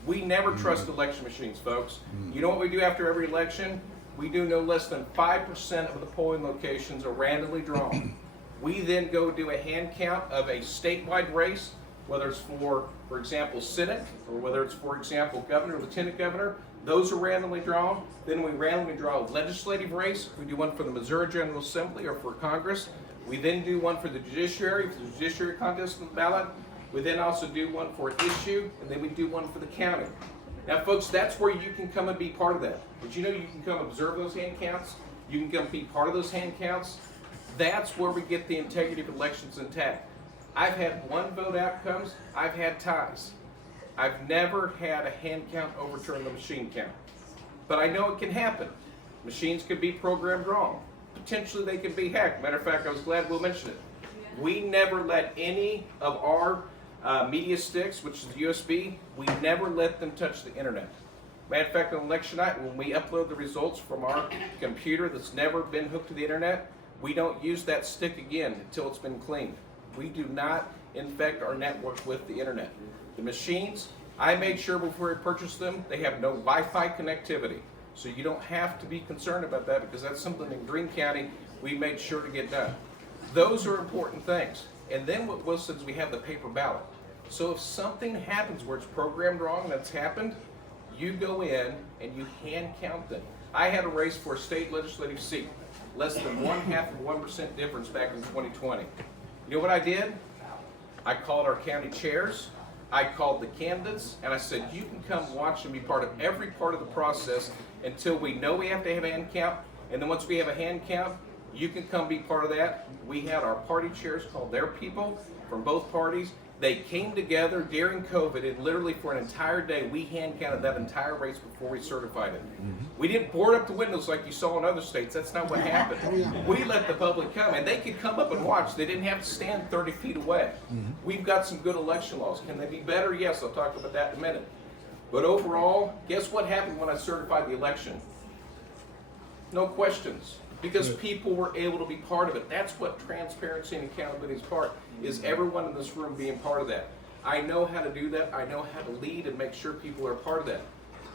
We never trust election machines, folks. You know what we do after every election? We do no less than 5% of the polling locations are randomly drawn. We then go do a hand count of a statewide race, whether it's for example, Senate, or whether it's, for example, governor or lieutenant governor. Those are randomly drawn. Then we randomly draw a legislative race. We do one for the Missouri General Assembly or for Congress. We then do one for the judiciary contest on the ballot. We then also do one for an issue, and then we do one for the county. Now, folks, that's where you can come and be part of that. But you know you can come observe those hand counts. You can come be part of those hand counts. That's where we get the integrity of elections intact. I've had one vote outcomes, I've had ties. I've never had a hand count overturn the machine count. But I know it can happen. Machines could be programmed wrong. Potentially they can be hacked. Matter of fact, I was glad Will mentioned it. We never let any of our media sticks, which is USB, we never let them touch the internet. Matter of fact, on election night, when we upload the results from our computer that's never been hooked to the internet, we don't use that stick again until it's been cleaned. We do not infect our network with the internet. The machines, I made sure before I purchased them, they have no Wi-Fi connectivity. So you don't have to be concerned about that, because that's something in Greene County we made sure to get done. Those are important things. And then what Will says, we have the paper ballot. So if something happens where it's programmed wrong, and that's happened, you go in and you hand count them. I had a race for a state legislative seat, less than 0.5% difference back in 2020. You know what I did? I called our county chairs, I called the candidates, and I said, you can come watch and be part of every part of the process until we know we have to have a hand count, and then once we have a hand count, you can come be part of that. We had our party chairs call their people from both parties. They came together during COVID, and literally for an entire day, we hand counted that entire race before we certified it. We didn't board up the windows like you saw in other states. That's not what happened. We let the public come, and they could come up and watch. They didn't have to stand 30 feet away. We've got some good election laws. Can they be better? Yes, I'll talk about that in a minute. But overall, guess what happened when I certified the election? No questions. Because people were able to be part of it. That's what transparency and accountability is part, is everyone in this room being part of that. I know how to do that. I know how to lead and make sure people are part of that.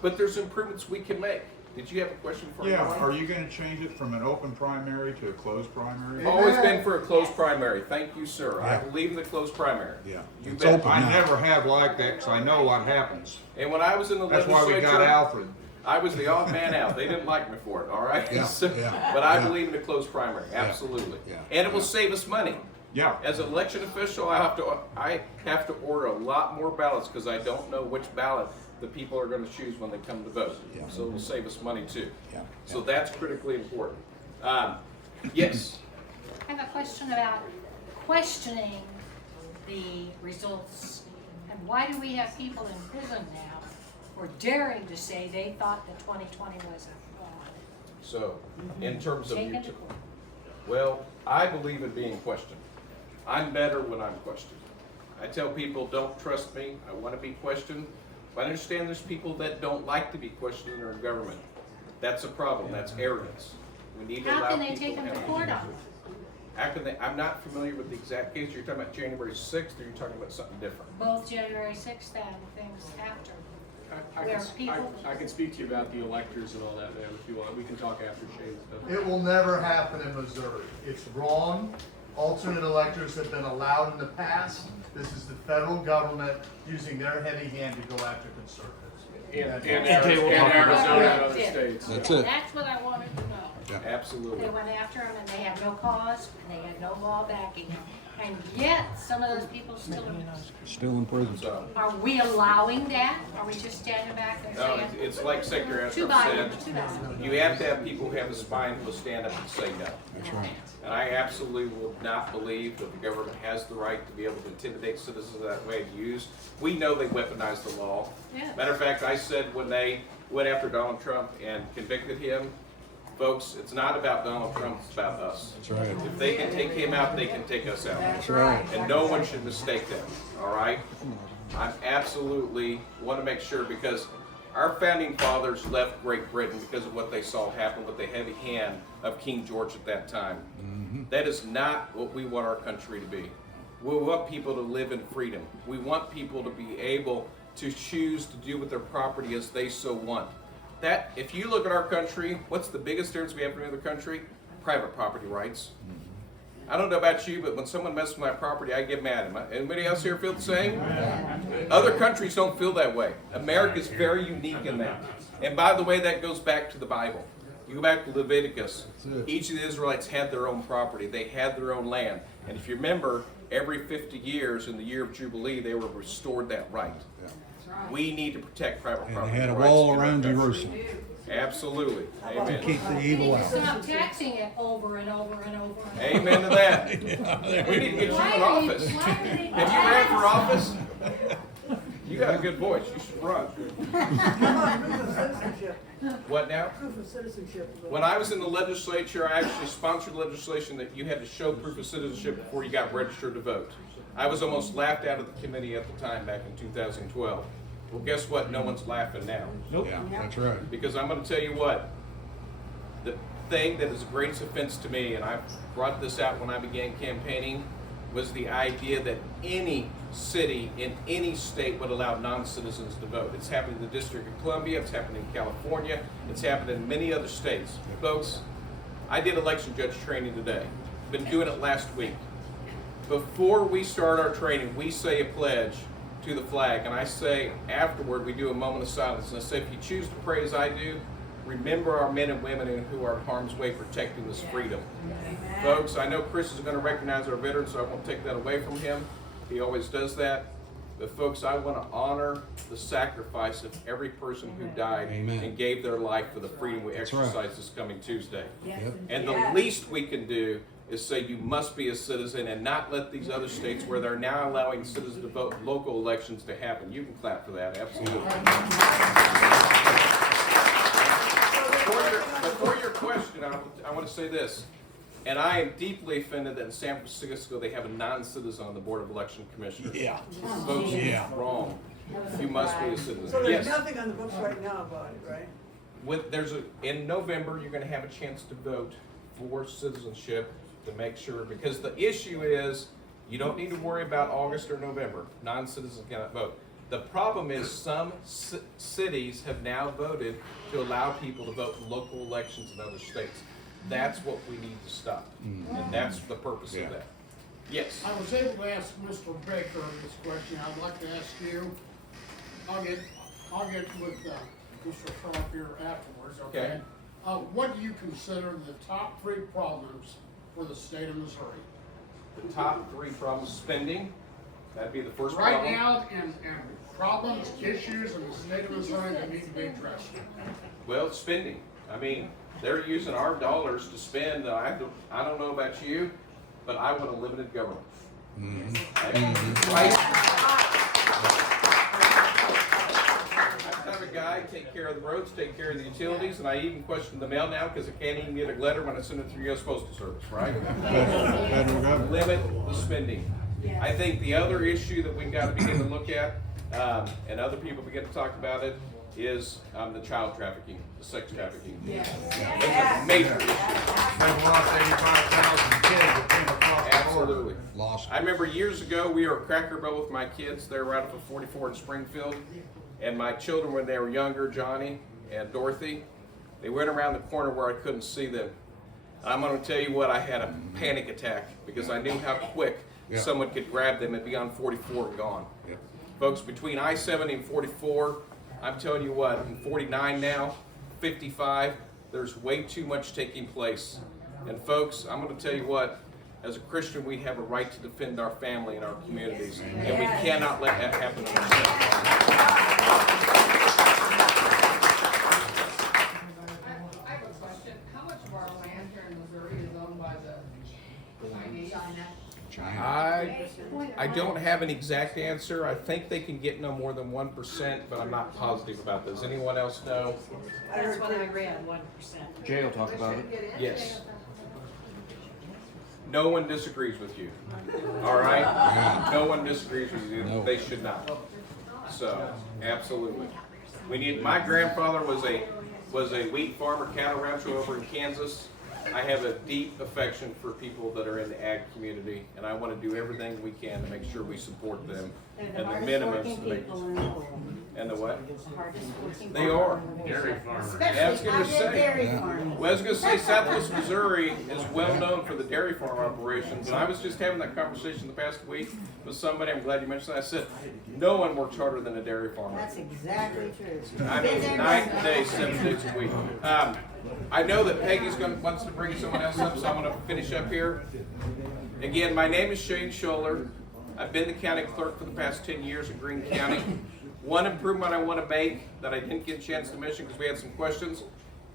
But there's improvements we can make. Did you have a question for me? Yeah, are you going to change it from an open primary to a closed primary? Always been for a closed primary. Thank you, sir. I believe in the closed primary. Yeah. You It's bet. open. I never have liked that because I know what happens. And when I was in the That's legislature, why we got Alfred. I was the odd man out. They didn't like me for it, all right? Yeah, So, yeah, but I yeah. believe in a closed primary, absolutely. yeah, And it will save us money. Yeah. As an election official, I have to order a lot more ballots because I don't know which ballot the people are going to choose when they come to vote. Yeah. So it will save us money too. Yeah. So that's critically important. Yes. I have a question about questioning the results. And why do we have people in prison now for daring to say they thought that 2020 was a fraud? So, in terms of Taken you, to court. well, I believe in being questioned. I'm better when I'm questioned. I tell people, don't trust me. I want to be questioned. But I understand there's people that don't like to be questioned in our government. That's a problem. That's arrogance. We need to How allow can they people take them to have- court on it? How can they? I'm not familiar with the exact case. You're talking about January 6th, or you're talking about something different? Both January 6th and things after. Where people, I can speak to you about the electors and all that, man, if you want. We can talk after Shane's done. It will never happen in Missouri. It's wrong. Alternate electors have been allowed in the past. This is the federal government using their heavy hand to go after conservatives. And Okay, we'll talk about Arizona that. and other states. That's it. that's what I wanted to know. Absolutely. They went after them and they had no cause, and they had no law backing them. And yet, some of those people still are. Still in prison. So, Are we allowing that? Are we just standing back and no, saying? it's like Secretary Too Ashcroft bad, said. too bad. You have to have people who have the spine who will stand up and say no. That's right. And I absolutely will not believe that the government has the right to be able to intimidate citizens that way to use. We know they weaponized the law. Yeah. Matter of fact, I said when they went after Donald Trump and convicted him, folks, it's not about Donald Trump, it's about us. That's right. If they can take him out, they can take us out. That's right. And no one should mistake them, all right? I absolutely want to make sure, because our founding fathers left Great Britain because of what they saw happen with the heavy hand of King George at that time. That is not what we want our country to be. We want people to live in freedom. We want people to be able to choose to do with their property as they so want. That, if you look at our country, what's the biggest difference we have from any other country? Private property rights. I don't know about you, but when someone messes with my property, I get mad. Anybody else here feel the same? Other countries don't feel that way. America is very unique in that. And by the way, that goes back to the Bible. You go back to Leviticus. Each of the Israelites had their own property. They had their own land. And if you remember, every 50 years in the year of Jubilee, they were restored that right. We need to protect private And property they had a rights wall in our around country. Jerusalem. Absolutely. Amen. Keep the evil out. Stop taxing it over and over and over. Amen to that. We need to get you in office. Have you ran for office? You got a good voice. You should run. How about proof of citizenship? What now? Proof of citizenship. When I was in the legislature, I actually sponsored legislation that you had to show proof of citizenship before you got registered to vote. I was almost laughed out of the committee at the time back in 2012. Well, guess what? No one's laughing now. Nope. Yeah, that's right. Because I'm going to tell you what, the thing that is the greatest offense to me, and I brought this out when I began campaigning, was the idea that any city in any state would allow non-citizens to vote. It's happened in the District of Columbia, it's happened in California, it's happened in many other states. Folks, I did election judge training today. Been doing it last week. Before we start our training, we say a pledge to the flag, and I say afterward we do a moment of silence, and I say, if you choose to pray as I do, remember our men and women who are in harm's way protecting this freedom. Amen. Folks, I know Chris is going to recognize our veterans, so I won't take that away from him. He always does that. But folks, I want to honor the sacrifice of every person who died and gave their life for the freedom we exercise this coming Tuesday. Yes. And the least we can do is say you must be a citizen and not let these other states where they're now allowing citizens to vote in local elections to happen. You can clap for that, absolutely. Before your question, I want to say this, and I am deeply offended that in San Francisco they have a non-citizen on the Board of Election Commissioners. Yeah. Folks, it's wrong. You must be a citizen. So there's nothing on the books right now about it, right? In November, you're going to have a chance to vote for citizenship to make sure, because the issue is you don't need to worry about August or November. Non-citizens cannot vote. The problem is some cities have now voted to allow people to vote in local elections in other states. That's what we need to stop, and that's the purpose of that. Yes? I was able to ask Mr. Baker this question. I'd like to ask you. I'll get with Mr. Trump here afterwards, okay? What do you consider the top 3 problems for the state of Missouri? The top 3 problems: spending. That'd be the first right problem. Now, and problems, issues in the state of Missouri that need to be addressed. Well, spending. I mean, they're using our dollars to spend. I don't know about you, but I want a limited government. Right? I have a guy take care of the roads, take care of the utilities, and I even question the mail now because I can't even get a letter when I send it through U.S. Postal Service, right? Limit the spending. I think the other issue that we've got to begin to look at, and other people begin to talk about it, is the child trafficking, the sex trafficking. Yes. It's a major issue. They've lost 85,000 kids that came across the Absolutely. Lost. I remember years ago, we were at Cracker Barrel with my kids. They were out of a 44 in Springfield. And my children, when they were younger, Johnny and Dorothy, they went around the corner where I couldn't see them. I'm going to tell you what, I had a panic attack because I knew how quick someone could grab them and be on 44 and gone. Folks, between I-70 and 44, I'm telling you what, in 49 now, 55, there's way too much taking place. And folks, I'm going to tell you what, as a Christian, we have a right to defend our family and our communities, and we cannot let that happen in our state. I have a question. How much of our land here in Missouri is owned by the Chinese? I don't have an exact answer. I think they can get no more than 1%, but I'm not positive about this. Anyone else know? That's what I read, 1%. Jay will talk about it. Yes. No one disagrees with you. All right? No one disagrees with you. No. They should not. So, absolutely. My grandfather was a wheat farmer, cattle rancher over in Kansas. I have a deep affection for people that are in the ag community, and I want to do everything we can to make sure we support them. And the minimums to make. And the what? They are. Dairy farmers. I was going to say. Well, I was going to say Southwest Missouri is well known for the dairy farm operations, and I was just having that conversation the past week with somebody. I'm glad you mentioned that. I said, no one works harder than a dairy farmer. That's exactly true. I mean, 9 days, 7 days a week. I know that Peggy's wants to bring someone else up, so I'm going to finish up here. Again, my name is Shane Scholler. I've been the county clerk for the past 10 years in Greene County. One improvement I want to make that I didn't get a chance to mention because we had some questions.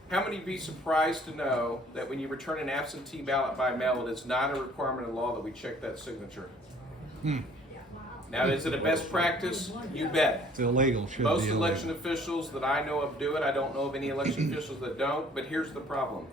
How many be surprised to know that when you return an absentee ballot by mail, it is not a requirement of law that we check that signature? Now, is it a best practice? You bet. It's illegal. Should Most be election illegal. officials that I know of do it. I don't know of any election officials that don't, but here's the problem.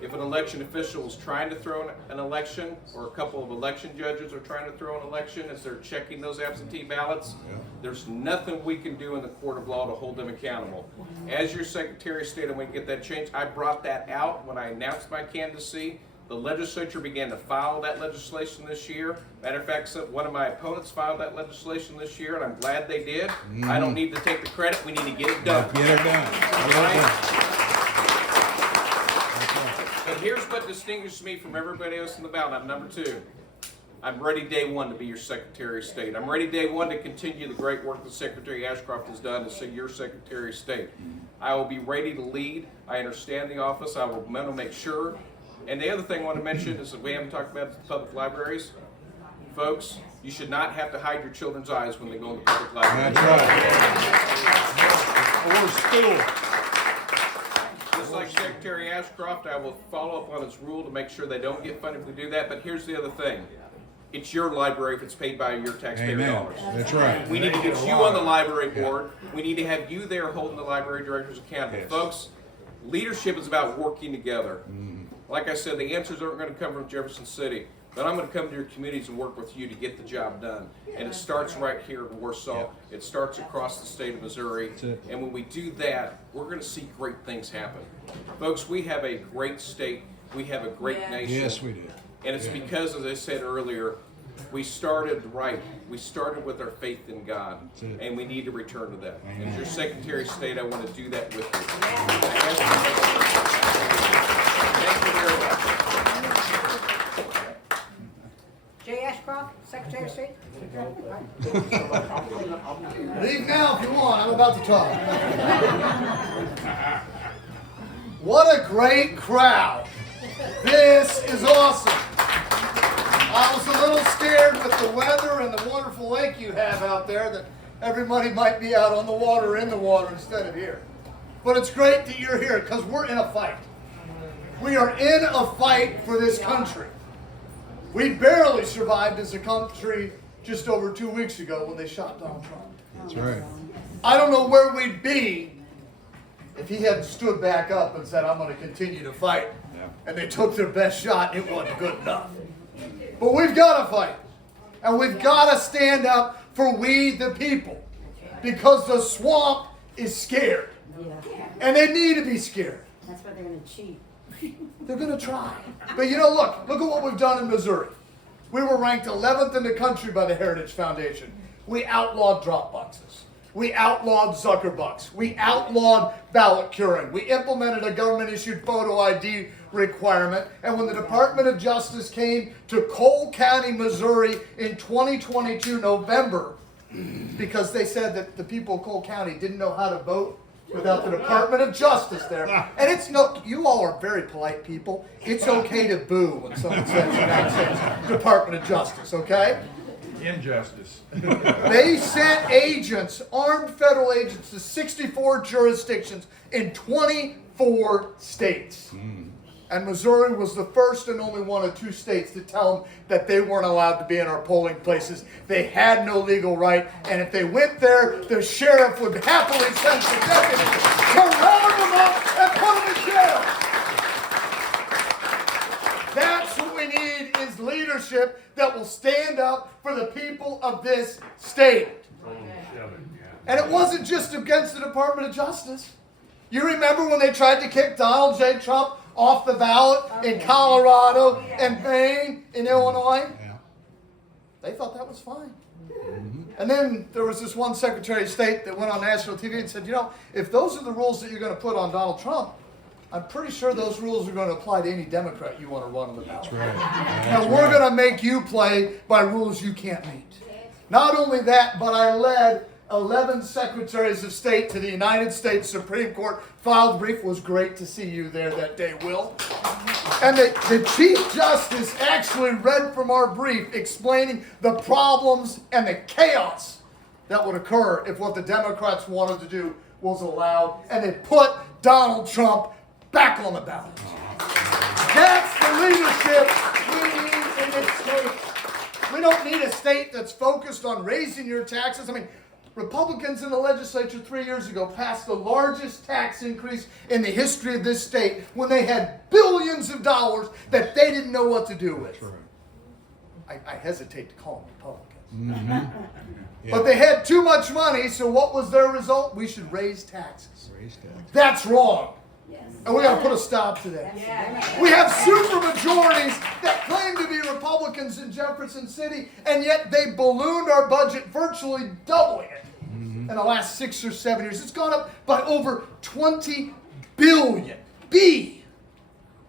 If an election official is trying to throw an election, or a couple of election judges are trying to throw an election as they're checking those absentee ballots, there's nothing we can do in the court of law to hold them accountable. As your Secretary of State, and we can get that changed, I brought that out when I announced my candidacy. The legislature began to file that legislation this year. Matter of fact, one of my opponents filed that legislation this year, and I'm glad they did. I don't need to take the credit. We need to get it done. Get it done. But here's what distinguishes me from everybody else in the ballot. I'm number 2. I'm ready day one to be your Secretary of State. I'm ready day one to continue the great work that Secretary Ashcroft has done to see your Secretary of State. I will be ready to lead. I understand the office. I will make sure. And the other thing I want to mention is that we haven't talked about the public libraries. Folks, you should not have to hide your children's eyes when they go in the public library. That's right. Or school. Just like Secretary Ashcroft, I will follow up on his rule to make sure they don't get funded if we do that. But here's the other thing. It's your library if it's paid by your taxpayer dollars. That's right. We need to get you on the library board. We need to have you there holding the library directors accountable. Yes. Folks, leadership is about working together. Like I said, the answers aren't going to come from Jefferson City, but I'm going to come to your communities and work with you to get the job done. And it starts right here in Warsaw. It starts across the state of Missouri. And when we do that, we're going to see great things happen. Folks, we have a great state. We have a great nation. Yes, we do. And it's because, as I said earlier, we started right. We started with our faith in God, and we need to return to that. And as your Secretary of State, I want to do that with you. Thank you very much. Jay Ashcroft, Secretary of State. Leave now if you want, I'm about to talk. What a great crowd. This is awesome. I was a little scared with the weather and the wonderful lake you have out there that everybody might be out on the water or in the water instead of here. But it's great that you're here because we're in a fight. We are in a fight for this country. We barely survived as a country just over 2 weeks ago when they shot Donald Trump. That's right. I don't know where we'd be if he hadn't stood back up and said, I'm going to continue to fight. And they took their best shot and it wasn't good enough. But we've got to fight. And we've got to stand up for we the people. Because the swamp is scared. And they need to be scared. That's why they're going to cheat. They're going to try. But you know, look at what we've done in Missouri. We were ranked 11th in the country by the Heritage Foundation. We outlawed drop boxes. We outlawed Zuckerbucks. We outlawed ballot curing. We implemented a government-issued photo ID requirement. And when the Department of Justice came to Cole County, Missouri in 2022, November, because they said that the people of Cole County didn't know how to vote without the Department of Justice there. And it's no, you all are very polite people. It's okay to boo when someone says United States Department of Justice, okay? Injustice. They sent agents, armed federal agents, to 64 jurisdictions in 24 states. And Missouri was the first and only one of 2 states to tell them that they weren't allowed to be in our polling places. They had no legal right, and if they went there, the sheriff would happily send the deputy to round them up and put them in jail. That's what we need, is leadership that will stand up for the people of this state. And it wasn't just against the Department of Justice. You remember when they tried to kick Donald J. Trump off the ballot in Colorado and Maine, in Illinois? They thought that was fine. And then there was this one Secretary of State that went on national TV and said, you know, if those are the rules that you're going to put on Donald Trump, I'm pretty sure those rules are going to apply to any Democrat you want to run on the ballot. That's right. And we're going to make you play by rules you can't meet. Not only that, but I led 11 secretaries of state to the United States Supreme Court. Filed brief. Was great to see you there that day, Will. And the Chief Justice actually read from our brief explaining the problems and the chaos that would occur if what the Democrats wanted to do was allowed, and they put Donald Trump back on the ballot. That's the leadership we need in this state. We don't need a state that's focused on raising your taxes. I mean, Republicans in the legislature 3 years ago passed the largest tax increase in the history of this state when they had billions of dollars that they didn't know what to do with. I hesitate to call them Republicans. Mm-hmm. Yeah. But they had too much money, so what was their result? We should raise taxes. Raise taxes. That's wrong. And we got to put a stop to that. We have supermajorities that claim to be Republicans in Jefferson City, and yet they ballooned our budget, virtually doubling it in the last 6 or 7 years. It's gone up by over $20 billion.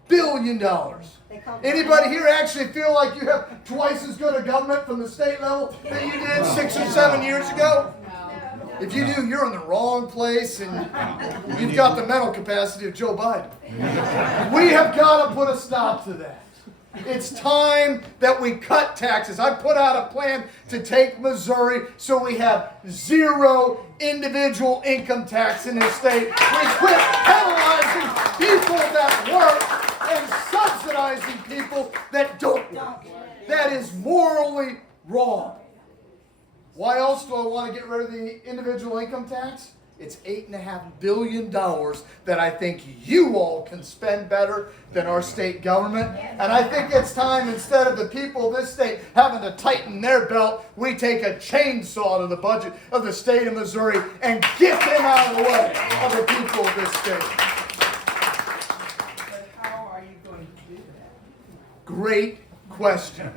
Billion dollars. Anybody here actually feel like you have twice as good a government from the state level that you did 6 or 7 years ago? If you do, you're in the wrong place, and you've got the mental capacity of Joe Biden. We have got to put a stop to that. It's time that we cut taxes. I put out a plan to take Missouri so we have zero individual income tax in this state. We quit penalizing people that work and subsidizing people that don't work. That is morally wrong. Why else do I want to get rid of the individual income tax? It's $8.5 billion that I think you all can spend better than our state government. And I think it's time, instead of the people of this state having to tighten their belt, we take a chainsaw to the budget of the state of Missouri and get them out of the way of the people of this state. But how are you going to do that? Great question.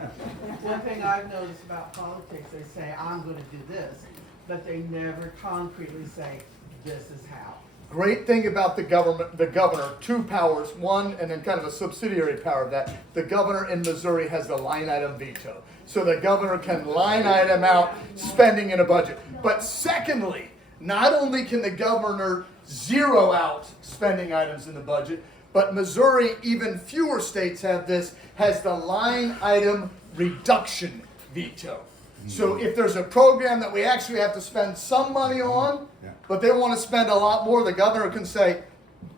One thing I've noticed about politics, they say, I'm going to do this, but they never concretely say, this is how. Great thing about the governor, two powers, one and then kind of a subsidiary power of that. The governor in Missouri has the line item veto. So the governor can line item out spending in a budget. But secondly, not only can the governor zero out spending items in the budget, but Missouri, even fewer states have this, has the line item reduction veto. So if there's a program that we actually have to spend some money on, but they want to spend a lot more, the governor can say,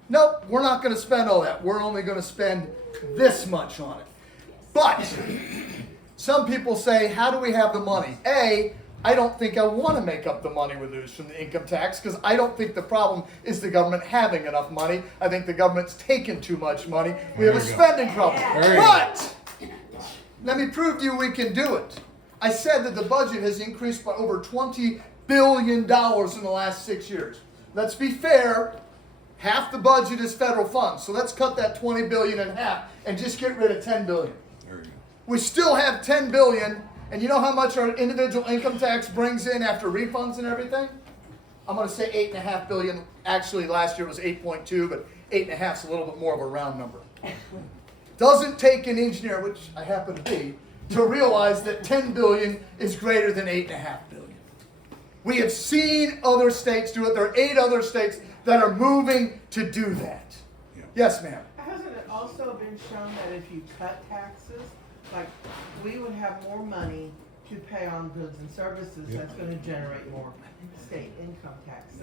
nope, we're not going to spend all that. We're only going to spend this much on it. But some people say, how do we have the money? A, I don't think I want to make up the money we lose from the income tax, because I don't think the problem is the government having enough money. I think the government's taken too much money. We have a spending problem. But let me prove to you we can do it. I said that the budget has increased by over $20 billion in the last 6 years. Let's be fair. Half the budget is federal funds. So let's cut that $20 billion in half and just get rid of $10 billion. We still have $10 billion. And you know how much our individual income tax brings in after refunds and everything? I'm going to say $8.5 billion. Actually, last year was 8.2, but 8.5 is a little bit more of a round number. Doesn't take an engineer, which I happen to be, to realize that $10 billion is greater than $8.5 billion. We have seen other states do it. There are 8 other states that are moving to do that. Yes, ma'am. Hasn't it also been shown that if you cut taxes, like we would have more money to pay on goods and services, that's going to generate more state income tax?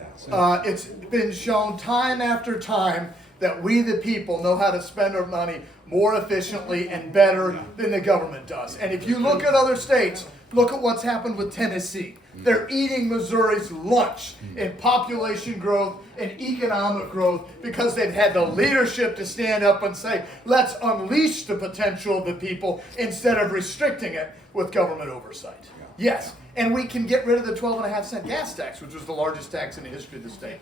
It's been shown time after time that we the people know how to spend our money more efficiently and better than the government does. And if you look at other states, look at what's happened with Tennessee. They're eating Missouri's lunch in population growth and economic growth because they've had the leadership to stand up and say, let's unleash the potential of the people instead of restricting it with government oversight. Yes, and we can get rid of the 12.5-cent gas tax, which was the largest tax in the history of the state.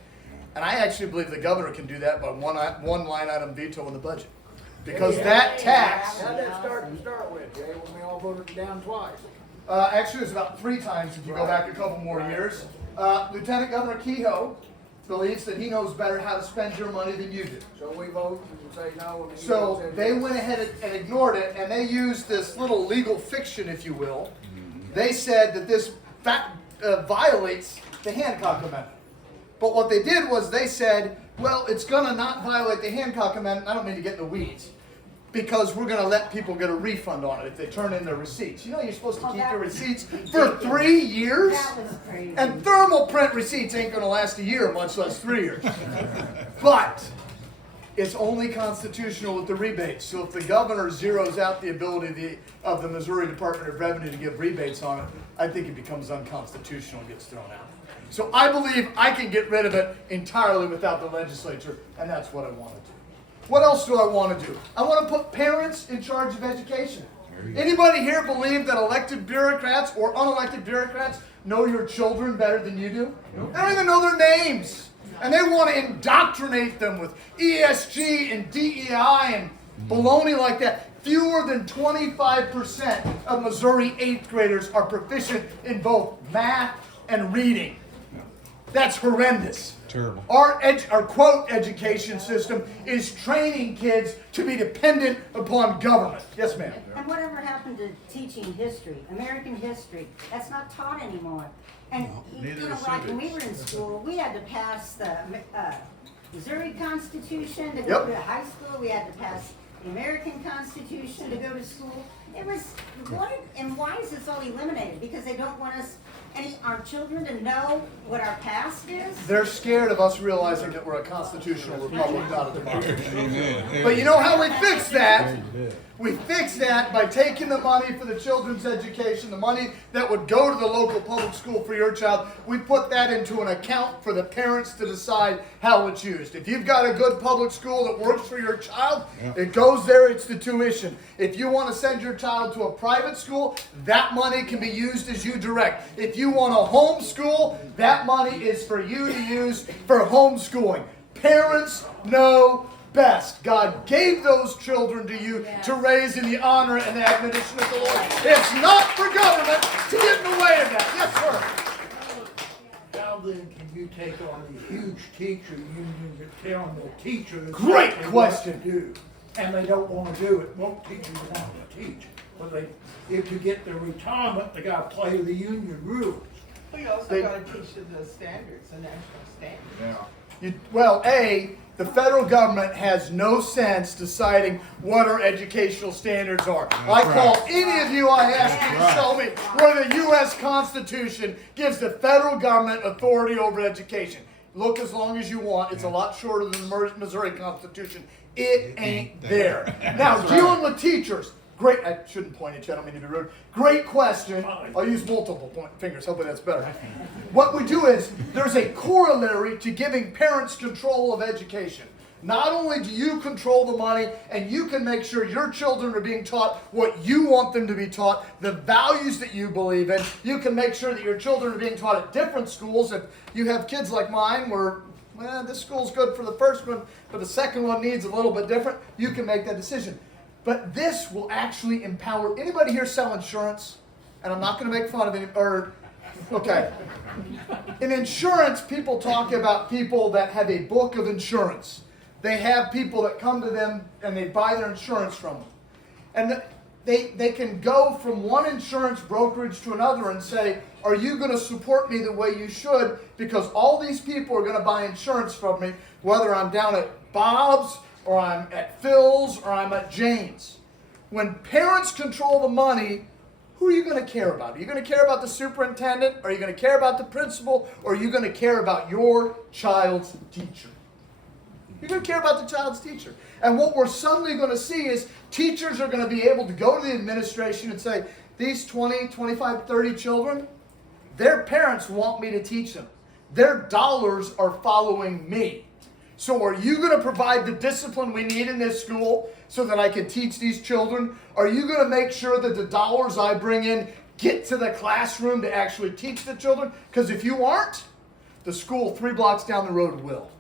And I actually believe the governor can do that by one line item veto in the budget. Because that tax... How'd that start with, Jay, when we all voted it down twice? Actually, it was about 3 times if you go back a couple more years. Lieutenant Governor Kehoe believes that he knows better how to spend your money than you do. So we vote and say no. And so they went ahead and ignored it, and they used this little legal fiction, if you will. They said that this violates the Hancock Amendment. But what they did was they said, well, it's going to not violate the Hancock Amendment. I don't mean to get in the weeds. because we're going to let people get a refund on it if they turn in their receipts. You know, you're supposed to keep your receipts for 3 years? That was crazy. And thermal print receipts ain't going to last a year, much less 3 years. But it's only constitutional with the rebates. So if the governor zeroes out the ability of the Missouri Department of Revenue to give rebates on it, I think it becomes unconstitutional and gets thrown out. So I believe I can get rid of it entirely without the legislature, and that's what I want to do. What else do I want to do? I want to put parents in charge of education. Anybody here believe that elected bureaucrats or unelected bureaucrats know your children better than you do? They don't even know their names. And they want to indoctrinate them with ESG and DEI and baloney like that. Fewer than 25% of Missouri 8th graders are proficient in both math and reading. That's horrendous. Terrible. Our quote education system is training kids to be dependent upon government. Yes, ma'am. And whatever happened to teaching history, American history? That's not taught anymore. And you know, like when we were in school, we had to pass the Missouri Constitution to go to high school. We had to pass the American Constitution to go to school. It was why is this all eliminated? Because they don't want our children to know what our past is? They're scared of us realizing that we're a constitutional republic, not a democracy. Amen. But you know how we fix that? We fix that by taking the money for the children's education, the money that would go to the local public school for your child. We put that into an account for the parents to decide how it's used. If you've got a good public school that works for your child, it goes there, it's the tuition. If you want to send your child to a private school, that money can be used as you direct. If you want to homeschool, that money is for you to use for homeschooling. Parents know best. God gave those children to you to raise in the honor and the admonition of the Lord. It's not for government to get in the way of that. Yes, sir. How then can you take on the huge teacher unions that tell the teachers Great what question. to do, and they don't want to do it? Most teachers want to teach, but if you get their retirement, they got to play the union rules. Well, you also got to teach them the standards, the national standards. Yeah. The federal government has no sense deciding what our educational standards are. I call any of you I ask you to show me where the U.S. Constitution gives the federal government authority over education. Look as long as you want. It's a lot shorter than the Missouri Constitution. It ain't there. Now, dealing with teachers. Great, I shouldn't point at you, I don't mean to be rude. Great question. I'll use multiple fingers, hopefully that's better. What we do is, there's a corollary to giving parents control of education. Not only do you control the money, and you can make sure your children are being taught what you want them to be taught, the values that you believe in, you can make sure that your children are being taught at different schools. If you have kids like mine where, well, this school's good for the first one, but the second one needs a little bit different, you can make that decision. But this will actually empower, anybody here sell insurance? And I'm not going to make fun of it, okay. In insurance, people talk about people that have a book of insurance. They have people that come to them and they buy their insurance from them. And they can go from one insurance brokerage to another and say, are you going to support me the way you should? Because all these people are going to buy insurance from me, whether I'm down at Bob's, or I'm at Phil's, or I'm at Jane's. When parents control the money, who are you going to care about? Are you going to care about the superintendent? Are you going to care about the principal? Or are you going to care about your child's teacher? You're going to care about the child's teacher. And what we're suddenly going to see is teachers are going to be able to go to the administration and say, these 20, 25, 30 children, their parents want me to teach them. Their dollars are following me. So are you going to provide the discipline we need in this school so that I can teach these children? Are you going to make sure that the dollars I bring in get to the classroom to actually teach the children? Because if you aren't, the school 3 blocks down the road will.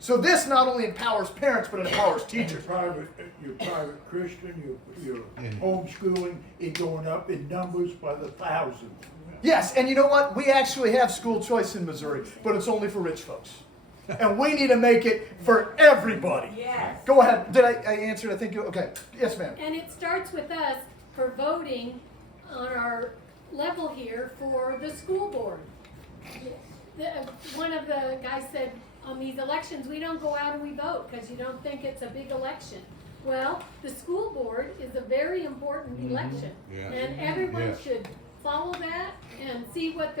So this not only empowers parents, but it empowers teachers. Your private Christian, your homeschooling is going up in numbers by the thousands. Yes, and you know what? We actually have school choice in Missouri, but it's only for rich folks. And we need to make it for everybody. Yes. Go ahead. Did I answer it? I think you, okay. Yes, ma'am. And it starts with us for voting on our level here for the school board. One of the guys said, on these elections, we don't go out and we vote because you don't think it's a big election. Well, the school board is a very important election. Yeah. And everyone Yes. should follow that and see what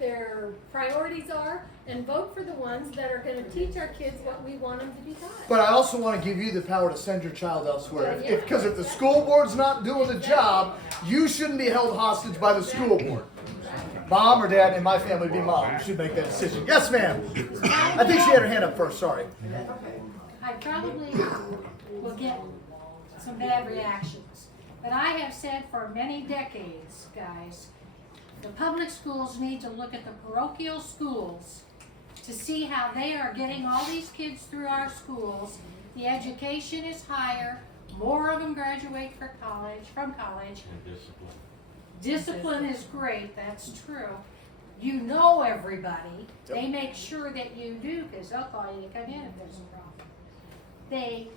their priorities are and vote for the ones that are gonna teach our kids what we want them to be taught. But I also want to give you the power to send your child elsewhere. Yeah, yeah. Because if the school board's not doing the job, you shouldn't be held hostage by the school board. Mom or dad, in my family, be mom. You should make that decision. Yes, ma'am. I think she had her hand up first. Sorry. I probably will get some bad reactions. But I have said for many decades, guys, the public schools need to look at the parochial schools to see how they are getting all these kids through our schools. The education is higher, more of them graduate from college. Discipline is great, that's true. You know everybody. They make sure that you do, because they'll call you to come in if there's a problem. They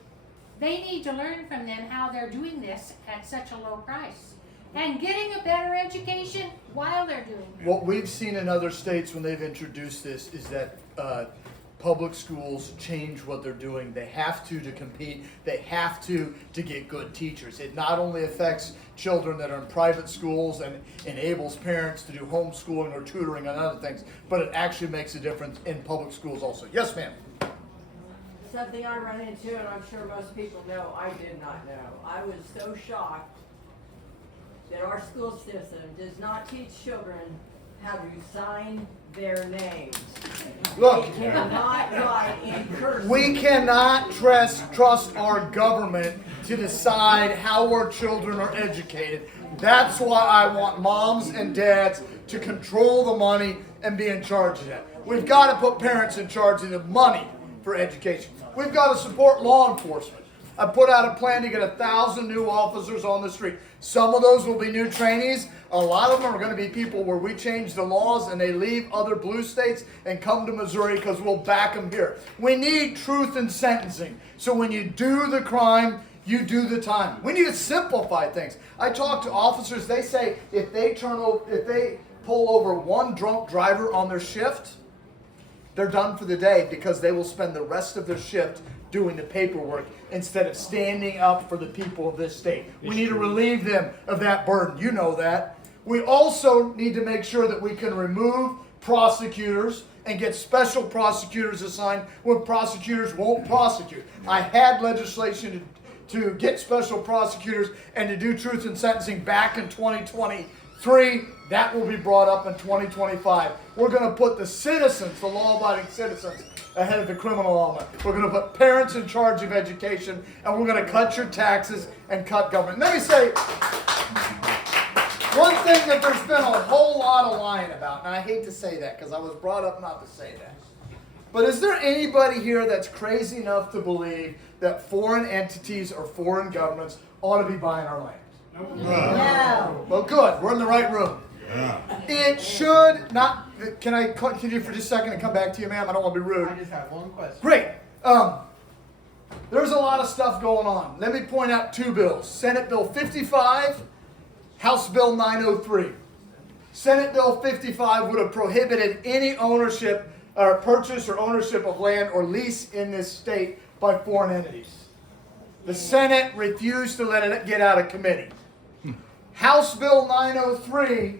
need to learn from them how they're doing this at such a low price. And getting a better education while they're doing it. What we've seen in other states when they've introduced this is that public schools change what they're doing. They have to compete. They have to get good teachers. It not only affects children that are in private schools and enables parents to do homeschooling or tutoring and other things, but it actually makes a difference in public schools also. Yes, ma'am. Something I run into, and I'm sure most people know, I did not know. I was so shocked that our school system does not teach children how to sign their names. Look, They cannot write in cursive. we cannot trust our government to decide how our children are educated. That's why I want moms and dads to control the money and be in charge of that. We've got to put parents in charge of the money for education. We've got to support law enforcement. I put out a plan to get 1,000 new officers on the street. Some of those will be new trainees. A lot of them are going to be people where we change the laws and they leave other blue states and come to Missouri because we'll back them here. We need truth in sentencing. So when you do the crime, you do the time. We need to simplify things. I talk to officers. They say if they pull over one drunk driver on their shift, they're done for the day because they will spend the rest of their shift doing the paperwork instead of standing up for the people of this state. We need to relieve them of that burden. You know that. We also need to make sure that we can remove prosecutors and get special prosecutors assigned when prosecutors won't prosecute. I had legislation to get special prosecutors and to do truth in sentencing back in 2023. That will be brought up in 2025. We're going to put the citizens, the law-abiding citizens, ahead of the criminal element. We're going to put parents in charge of education, and we're going to cut your taxes and cut government. Let me say one thing that there's been a whole lot of lying about, and I hate to say that because I was brought up not to say that. But is there anybody here that's crazy enough to believe that foreign entities or foreign governments ought to be buying our land? No. Well, good. We're in the right room. It should not. Can I continue for just a second and come back to you, ma'am? I don't want to be rude. I just have one question. Great. There's a lot of stuff going on. Let me point out two bills. Senate Bill 55, House Bill 903. Senate Bill 55 would have prohibited any ownership or purchase or ownership of land or lease in this state by foreign entities. The Senate refused to let it get out of committee. House Bill 903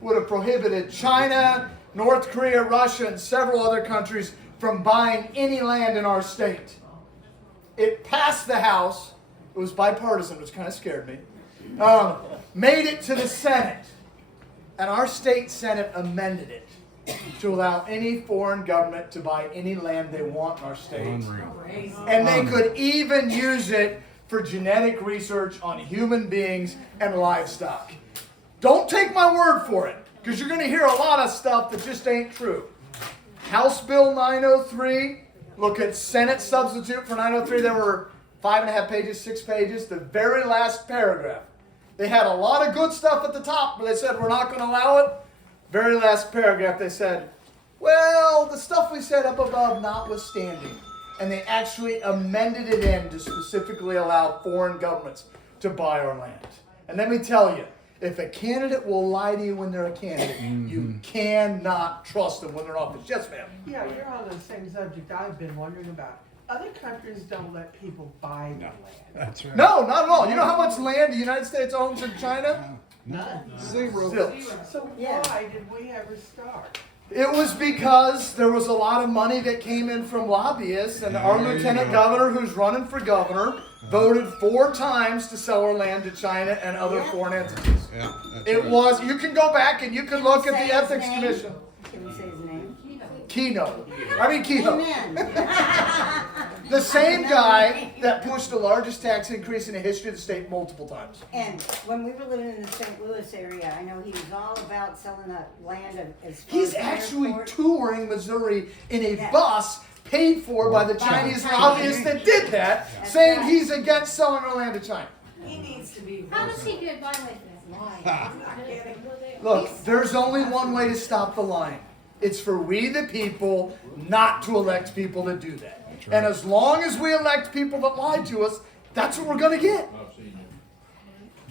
would have prohibited China, North Korea, Russia, and several other countries from buying any land in our state. It passed the House. It was bipartisan, which kind of scared me. Made it to the Senate. And our state Senate amended it to allow any foreign government to buy any land they want in our state. And they could even use it for genetic research on human beings and livestock. Don't take my word for it, because you're going to hear a lot of stuff that just ain't true. House Bill 903, look at Senate substitute for 903. There were 5.5 pages, 6 pages, the very last paragraph. They had a lot of good stuff at the top, but they said, we're not going to allow it. Very last paragraph, they said, well, the stuff we said up above notwithstanding. And they actually amended it in to specifically allow foreign governments to buy our land. And let me tell you, if a candidate will lie to you when they're a candidate, you cannot trust them when they're in office. Yes, ma'am. Yeah, you're on the same subject I've been wondering about. Other countries don't let people buy the land. That's right. No, not at all. You know how much land the United States owns in China? None. Zero. Still. So why did we ever start? It was because there was a lot of money that came in from lobbyists, and our lieutenant governor, who's running for governor, voted 4 times to sell our land to China and other foreign entities. Yeah, that's It right. was, you can go back and you can look at Say the his Ethics name? Commission. Can we say his name? Kehoe. Amen. The same guy that pushed the largest tax increase in the history of the state multiple times. And when we were living in the St. Louis area, I know he was all about selling that land as far He's as the actually airport. touring Missouri in a Yeah. bus paid for by the Chinese lobbyists that did that, saying he's against selling our land to China. He needs to be. How does he get by with this? Look, there's only one way to stop the lying. It's for we the people not to elect people that do that. And as long as we elect people that lie to us, that's what we're going to get.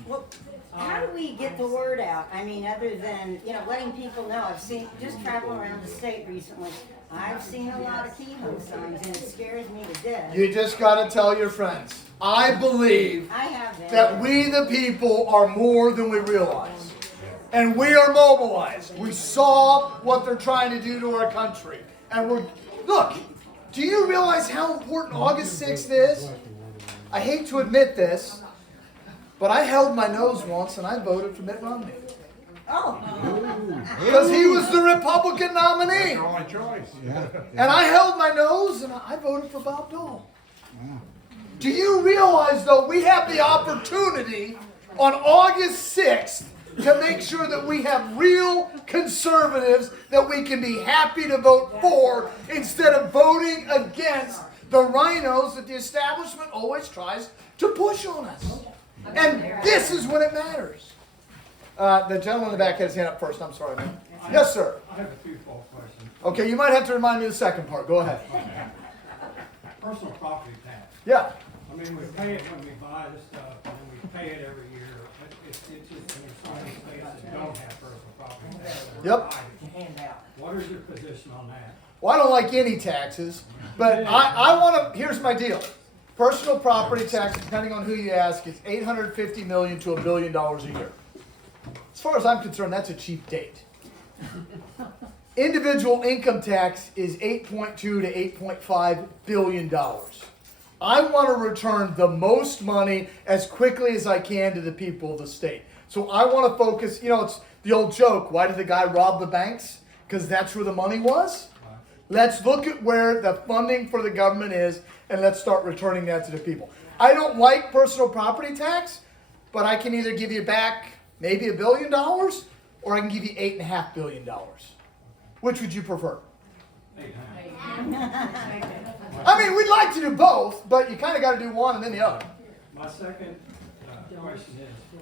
Well, how do we get the word out? I mean, other than, letting people know. I've seen, just traveling around the state recently, I've seen a lot of Kehoe signs, and it scares me to death. You just got to tell your friends. I believe I have been. that we the people are more than we realize. And we are mobilized. We saw what they're trying to do to our country. And look, do you realize how important August 6th is? I hate to admit this, but I held my nose once and I voted for Mitt Romney. Oh. Because he was the Republican nominee. Your only choice. And I held my nose and I voted for Bob Dole. Do you realize, though, we have the opportunity on August 6th to make sure that we have real conservatives that we can be happy to vote for instead of voting against the rhinos that the establishment always tries to push on us. And this is when it matters. The gentleman in the back had his hand up first. I'm sorry, man. Yes, sir. I have a twofold question. Okay, you might have to remind me of the second part. Go ahead. Personal property tax. Yeah. I mean, we pay it when we buy the stuff, and then we pay it every year. But it's just, there's so many states that don't have personal property tax. Yep. What is your position on that? Well, I don't like any taxes, but I want to, here's my deal. Personal property tax, depending on who you ask, is $850 million to $1 billion a year. As far as I'm concerned, that's a cheap date. Individual income tax is $8.2 to $8.5 billion. I want to return the most money as quickly as I can to the people of the state. So I want to focus, it's the old joke, why did the guy rob the banks? Because that's where the money was. Let's look at where the funding for the government is, and let's start returning that to the people. I don't like personal property tax, but I can either give you back maybe $1 billion, or I can give you $8.5 billion. Which would you prefer? I mean, we'd like to do both, but you kind of got to do one and then the other. My second question is,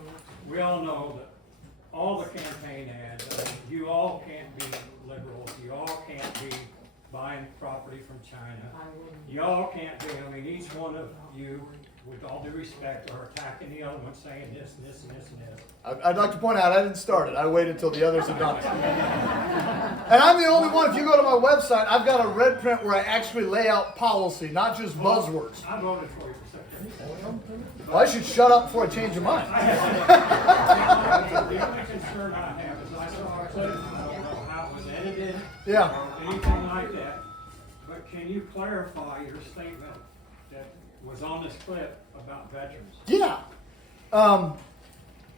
we all know that all the campaign ads, you all can't be liberals, you all can't be buying property from China, you all can't be, each one of you, with all due respect, are attacking the other one, saying this and this and this and this. I'd like to point out, I didn't start it. I waited until the others had done it. And I'm the only one, if you go to my website, I've got a red print where I actually lay out policy, not just buzzwords. I voted for you for Well, I should shut up before I change your mind. The only concern I have is I saw a clip, I don't know how it was edited, Yeah. or anything like that, but can you clarify your statement that was on this clip about veterans? Yeah.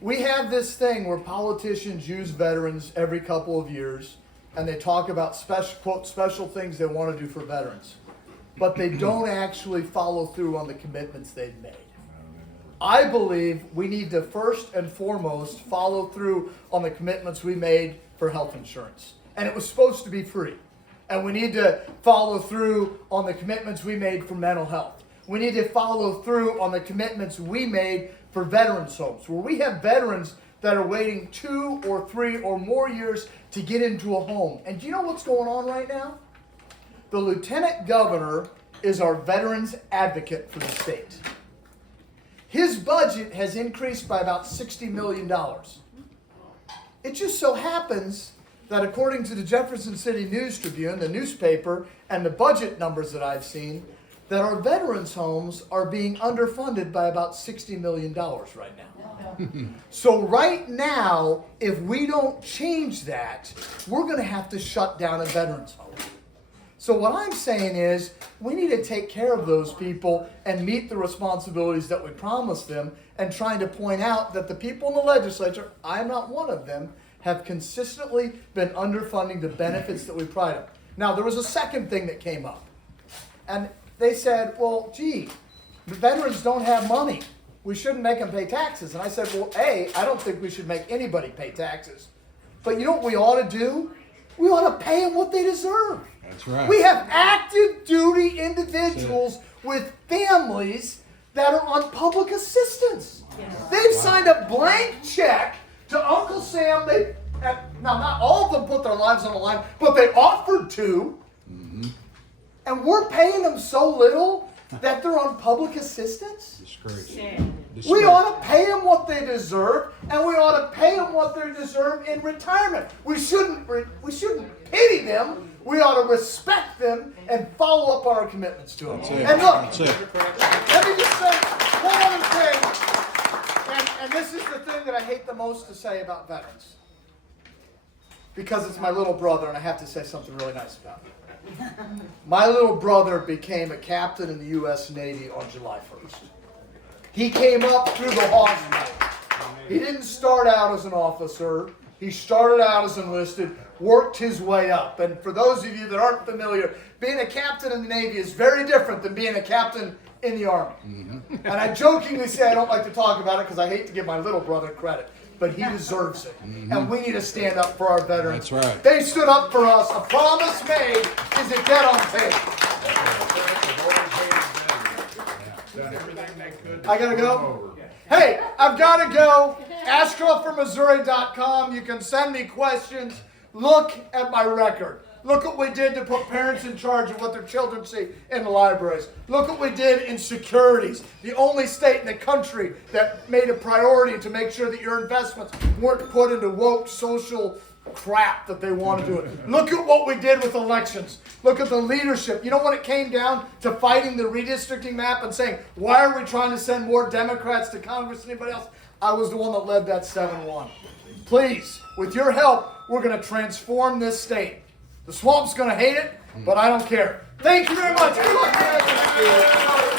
We have this thing where politicians use veterans every couple of years, and they talk about special things they want to do for veterans. But they don't actually follow through on the commitments they've made. I believe we need to first and foremost follow through on the commitments we made for health insurance. And it was supposed to be free. And we need to follow through on the commitments we made for mental health. We need to follow through on the commitments we made for veterans homes, where we have veterans that are waiting 2 or 3 or more years to get into a home. And do you know what's going on right now? The lieutenant governor is our veterans advocate for the state. His budget has increased by about $60 million. It just so happens that according to the Jefferson City News Tribune, the newspaper, and the budget numbers that I've seen, that our veterans' homes are being underfunded by about $60 million right now. So right now, if we don't change that, we're going to have to shut down a veterans home. So what I'm saying is, we need to take care of those people and meet the responsibilities that we promised them, and trying to point out that the people in the legislature, I'm not one of them, have consistently been underfunding the benefits that we provide them. Now, there was a second thing that came up. And they said, well, gee, the veterans don't have money. We shouldn't make them pay taxes. And I said, well, A, I don't think we should make anybody pay taxes. But you know what we ought to do? We ought to pay them what they deserve. That's right. We have active duty individuals with families that are on public assistance. They've signed a blank check to Uncle Sam. Now, not all of them put their lives on the line, but they offered to. And we're paying them so little that they're on public assistance? Disgraceful. We ought to pay them what they deserve, and we ought to pay them what they deserve in retirement. We shouldn't pity them. We ought to respect them and follow up on our commitments to them. That's it. And look, That's it. let me just say one other thing, and this is the thing that I hate the most to say about veterans, because it's my little brother, and I have to say something really nice about it. My little brother became a captain in the U.S. Navy on July 1st. He came up through the hospital. He didn't start out as an officer. He started out as enlisted, worked his way up. And for those of you that aren't familiar, being a captain in the Navy is very different than being a captain in the Army. And I jokingly say I don't like to talk about it because I hate to give my little brother credit. But he deserves it. And we need to stand up for our veterans. That's right. They stood up for us. A promise made is a debt unpaid. I gotta go? Hey, I've gotta go. AshcroftForMissouri.com. You can send me questions. Look at my record. Look what we did to put parents in charge of what their children see in the libraries. Look what we did in securities. The only state in the country that made a priority to make sure that your investments weren't put into woke social crap that they want to do it. Look at what we did with elections. Look at the leadership. You know when it came down to fighting the redistricting map and saying, why are we trying to send more Democrats to Congress than anybody else? I was the one that led that 7-1. Please, with your help, we're going to transform this state. The swamp's going to hate it, but I don't care. Thank you very much. Good luck.